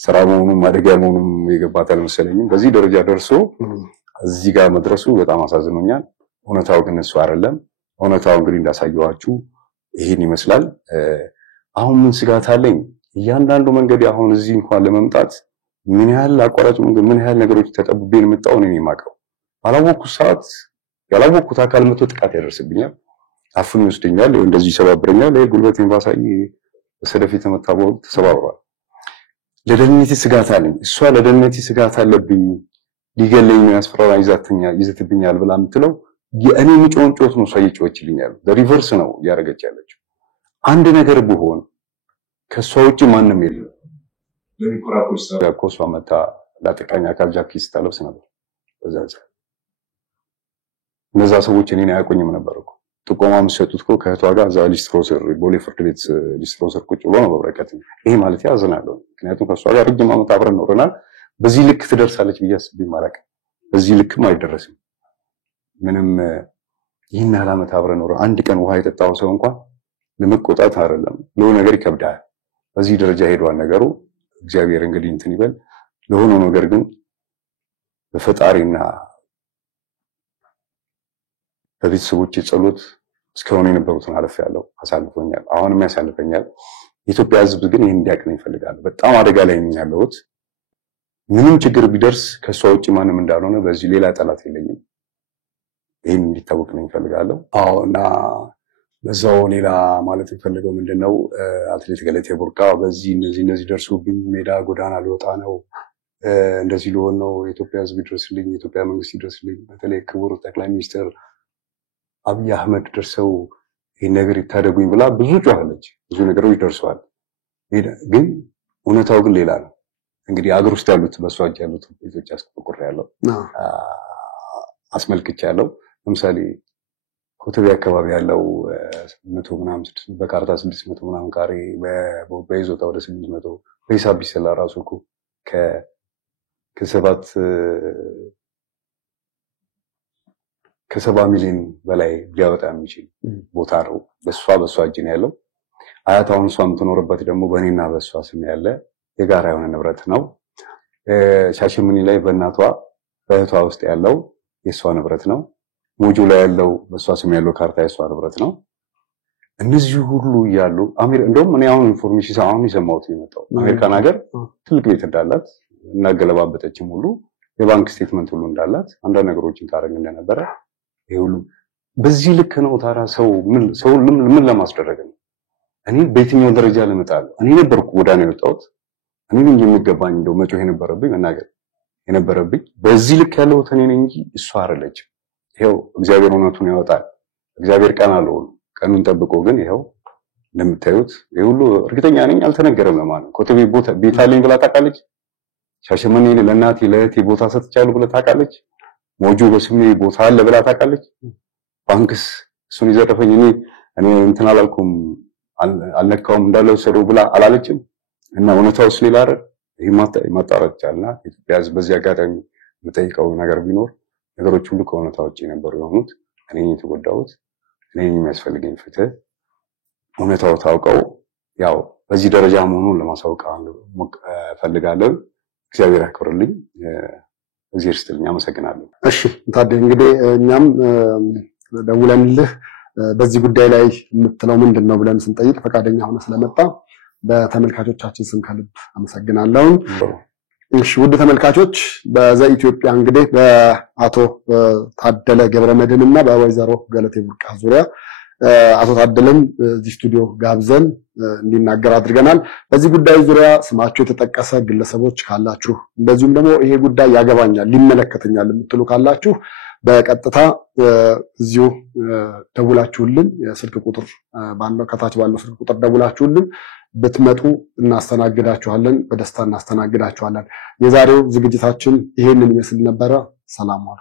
ስራ መሆኑን ማደጊያ መሆኑን የገባት አልመሰለኝም። በዚህ ደረጃ ደርሶ እዚህ ጋር መድረሱ በጣም አሳዝኖኛል። እውነታው ግን እሱ አይደለም። እውነታው እንግዲህ እንዳሳየዋችሁ ይሄን ይመስላል። አሁን ምን ስጋት አለኝ? እያንዳንዱ መንገድ አሁን እዚህ እንኳን ለመምጣት ምን ያህል አቋራጭ መንገድ ምን ያህል ነገሮች ተጠብቤን መጣው ነው የማውቀው። ባላወቅኩት ሰዓት ያላወቅኩት አካል መጥቶ ጥቃት ያደርስብኛል፣ አፍን ይወስደኛል፣ እንደዚህ ይሰባብረኛል። ጉልበቴን ባሳይ በሰደፍ የተመታው ተሰባብሯል። ለደህንነቴ ስጋት አለኝ። እሷ ለደህንነቴ ስጋት አለብኝ ሊገለኝ ነው ያስፈራራ ይዘትብኛል ብላ የምትለው የእኔ ምጮን ጮት ነው ሳይጮችልኛል በሪቨርስ ነው ያረጋች ያለችው አንድ ነገር ቢሆን ከሷ ውጪ ማንንም የለም ለሚኮራኮስ ያኮሷ መታ ለጥቃኛ ካልጃኪስ ታለብስ ነበር በዛዛ እነዛ ሰዎች እኔን አያቆኝም ነበርኩ ጥቆማ መስጠቱት እኮ ከህቷ ጋር ዛ ሊስትሮሰር ቦሌ ፍርድ ቤት ሊስትሮሰር ቁጭ ብሎ ነው በበረከት ይሄ ማለት ያዘናለው ምክንያቱም ከሷ ጋር ረጅም ዓመት አብረን ኖረናል በዚህ ልክ ትደርሳለች ብያስብ ማለቅ በዚህ ልክም አይደረስም ምንም ይህን ዓመት አብረን ኖረ አንድ ቀን ውሃ የጠጣው ሰው እንኳን ለመቆጣት አይደለም ለሆነ ነገር ይከብዳል በዚህ ደረጃ ሄዷል ነገሩ እግዚአብሔር እንግዲህ እንትን ይበል ለሆነ ነገር ግን በፈጣሪና በቤተሰቦች ጸሎት እስካሁን የነበሩትን አለፍ ያለው አሳልፎኛል አሁንም ያሳልፈኛል የኢትዮጵያ ህዝብ ግን ይሄን እንዲያቀኝ ይፈልጋል በጣም አደጋ ላይ ነኝ ያለሁት ምንም ችግር ቢደርስ ከሷ ውጪ ማንም እንዳልሆነ በዚህ ሌላ ጠላት የለኝም ይሄን እንዲታወቅ ነው ይፈልጋለሁ አዎና በዛው ሌላ ማለት ፈልገው ምንድነው አትሌት ገለቴ ቡርቃ በዚህ እነዚህ ደርሶብኝ ሜዳ ጎዳና ልወጣ ነው እንደዚህ ሊሆን ነው የኢትዮጵያ ህዝብ ይድረስልኝ የኢትዮጵያ መንግስት ይድረስልኝ በተለይ ክቡር ጠቅላይ ሚኒስትር አብይ አህመድ ደርሰው ይሄን ነገር ይታደጉኝ ብላ ብዙ ጮኻለች ብዙ ነገሮች ደርሰዋል ግን እውነታው ግን ሌላ ነው እንግዲህ አገር ውስጥ ያሉት በሷጅ ያሉት ቤቶች አስቆቆር ያለው አስመልክቻለሁ ለምሳሌ ኮተቤ አካባቢ ያለው 100 ምናምን በካርታ 600 ምናምን ካሬ በይዞታ ወደ 800 በሂሳብ ቢሰላ ራሱ እኮ ከ7 ሚሊዮን በላይ ሊያወጣ የሚችል ቦታ ነው በሷ እጅ ነው ያለው አያታውን ሷም ተኖርበት ደግሞ በእኔና በሷ ስም ያለ የጋራ የሆነ ንብረት ነው ሻሸመኔ ላይ በእናቷ በእህቷ ውስጥ ያለው የሷ ንብረት ነው ሞጆ ላይ ያለው በሷ ስም ያለው ካርታ የሷ ንብረት ነው እነዚህ ሁሉ ያሉ እንደውም እኔ አሁን ኢንፎርሜሽን አሁን ይሰማውት የመጣው አሜሪካን ሀገር ትልቅ ቤት እንዳላት እና ገለባበጠችም ሁሉ የባንክ ስቴትመንት ሁሉ እንዳላት አንዳንድ ነገሮችን ታረግ እንደነበረ ይሄ ሁሉ በዚህ ልክ ነው ታራ ሰው ምን ለማስደረግ ነው እኔ በየትኛው ደረጃ ለመጣለው እኔ ነበርኩ ጎዳና የወጣሁት እኔ ነኝ የሚገባኝ እንደው መጮህ የነበረብኝ መናገር የነበረብኝ በዚህ ልክ ያለው እኔ ነኝ እንጂ እሷ አይደለች ይሄው እግዚአብሔር እውነቱን ያወጣል እግዚአብሔር ቀን አለው ቀኑን ጠብቆ ግን ይሄው እንደምታዩት ይሄ ሁሉ እርግጠኛ ነኝ አልተነገረም ለማለት ኮተቤ ቦታ ቤት አለኝ ብላ ታውቃለች ሻሸመኔ ለእናቴ ለእህቴ ቦታ ሰጥቻለሁ ብላ ታውቃለች ሞጆ በስሜ ቦታ አለ ብላ ታውቃለች ባንክስ እሱን ይዘረፈኝ እኔ እንትን አላልኩም አልነካውም እንዳለው ሰደው ብላ አላለችም እና እውነታውስ ሌላ አይደል ይሄ ማጣራት ቻልና ኢትዮጵያ ህዝብ በዚህ አጋጣሚ መጠይቀው ነገር ቢኖር ነገሮች ሁሉ ከእውነታዎች የነበሩ የሆኑት እኔ የተጎዳሁት እኔ የሚያስፈልገኝ ፍትህ እውነታው ታውቀው ያው በዚህ ደረጃ መሆኑን ለማሳወቅ ፈልጋለሁ እግዚአብሔር ያክብርልኝ እግዚአብሔር ይስጥልኝ አመሰግናለሁ እሺ ታዲያ እንግዲህ እኛም ደውለንልህ በዚህ ጉዳይ ላይ የምትለው ምንድነው ብለን ስንጠይቅ ፈቃደኛ ሆነ ስለመጣ በተመልካቾቻችን ስም ከልብ አመሰግናለሁ እሺ ውድ ተመልካቾች በዛ ኢትዮጵያ እንግዲህ በአቶ ታደለ ገብረመድህንና በወይዘሮ ገለቴ ቡርቃ ዙሪያ አቶ ታደለም እዚህ ስቱዲዮ ጋብዘን እንዲናገር አድርገናል በዚህ ጉዳይ ዙሪያ ስማቸው የተጠቀሰ ግለሰቦች ካላችሁ እንደዚሁም ደግሞ ይሄ ጉዳይ ያገባኛል ሊመለከተኛል የምትሉ ካላችሁ በቀጥታ እዚሁ ደውላችሁልን የስልክ ቁጥር ባለው ከታች ባለው ስልክ ቁጥር ደውላችሁልን ብትመጡ እናስተናግዳችኋለን በደስታ እናስተናግዳችኋለን የዛሬው ዝግጅታችን ይሄንን ይመስል ነበር ሰላም ዋሉ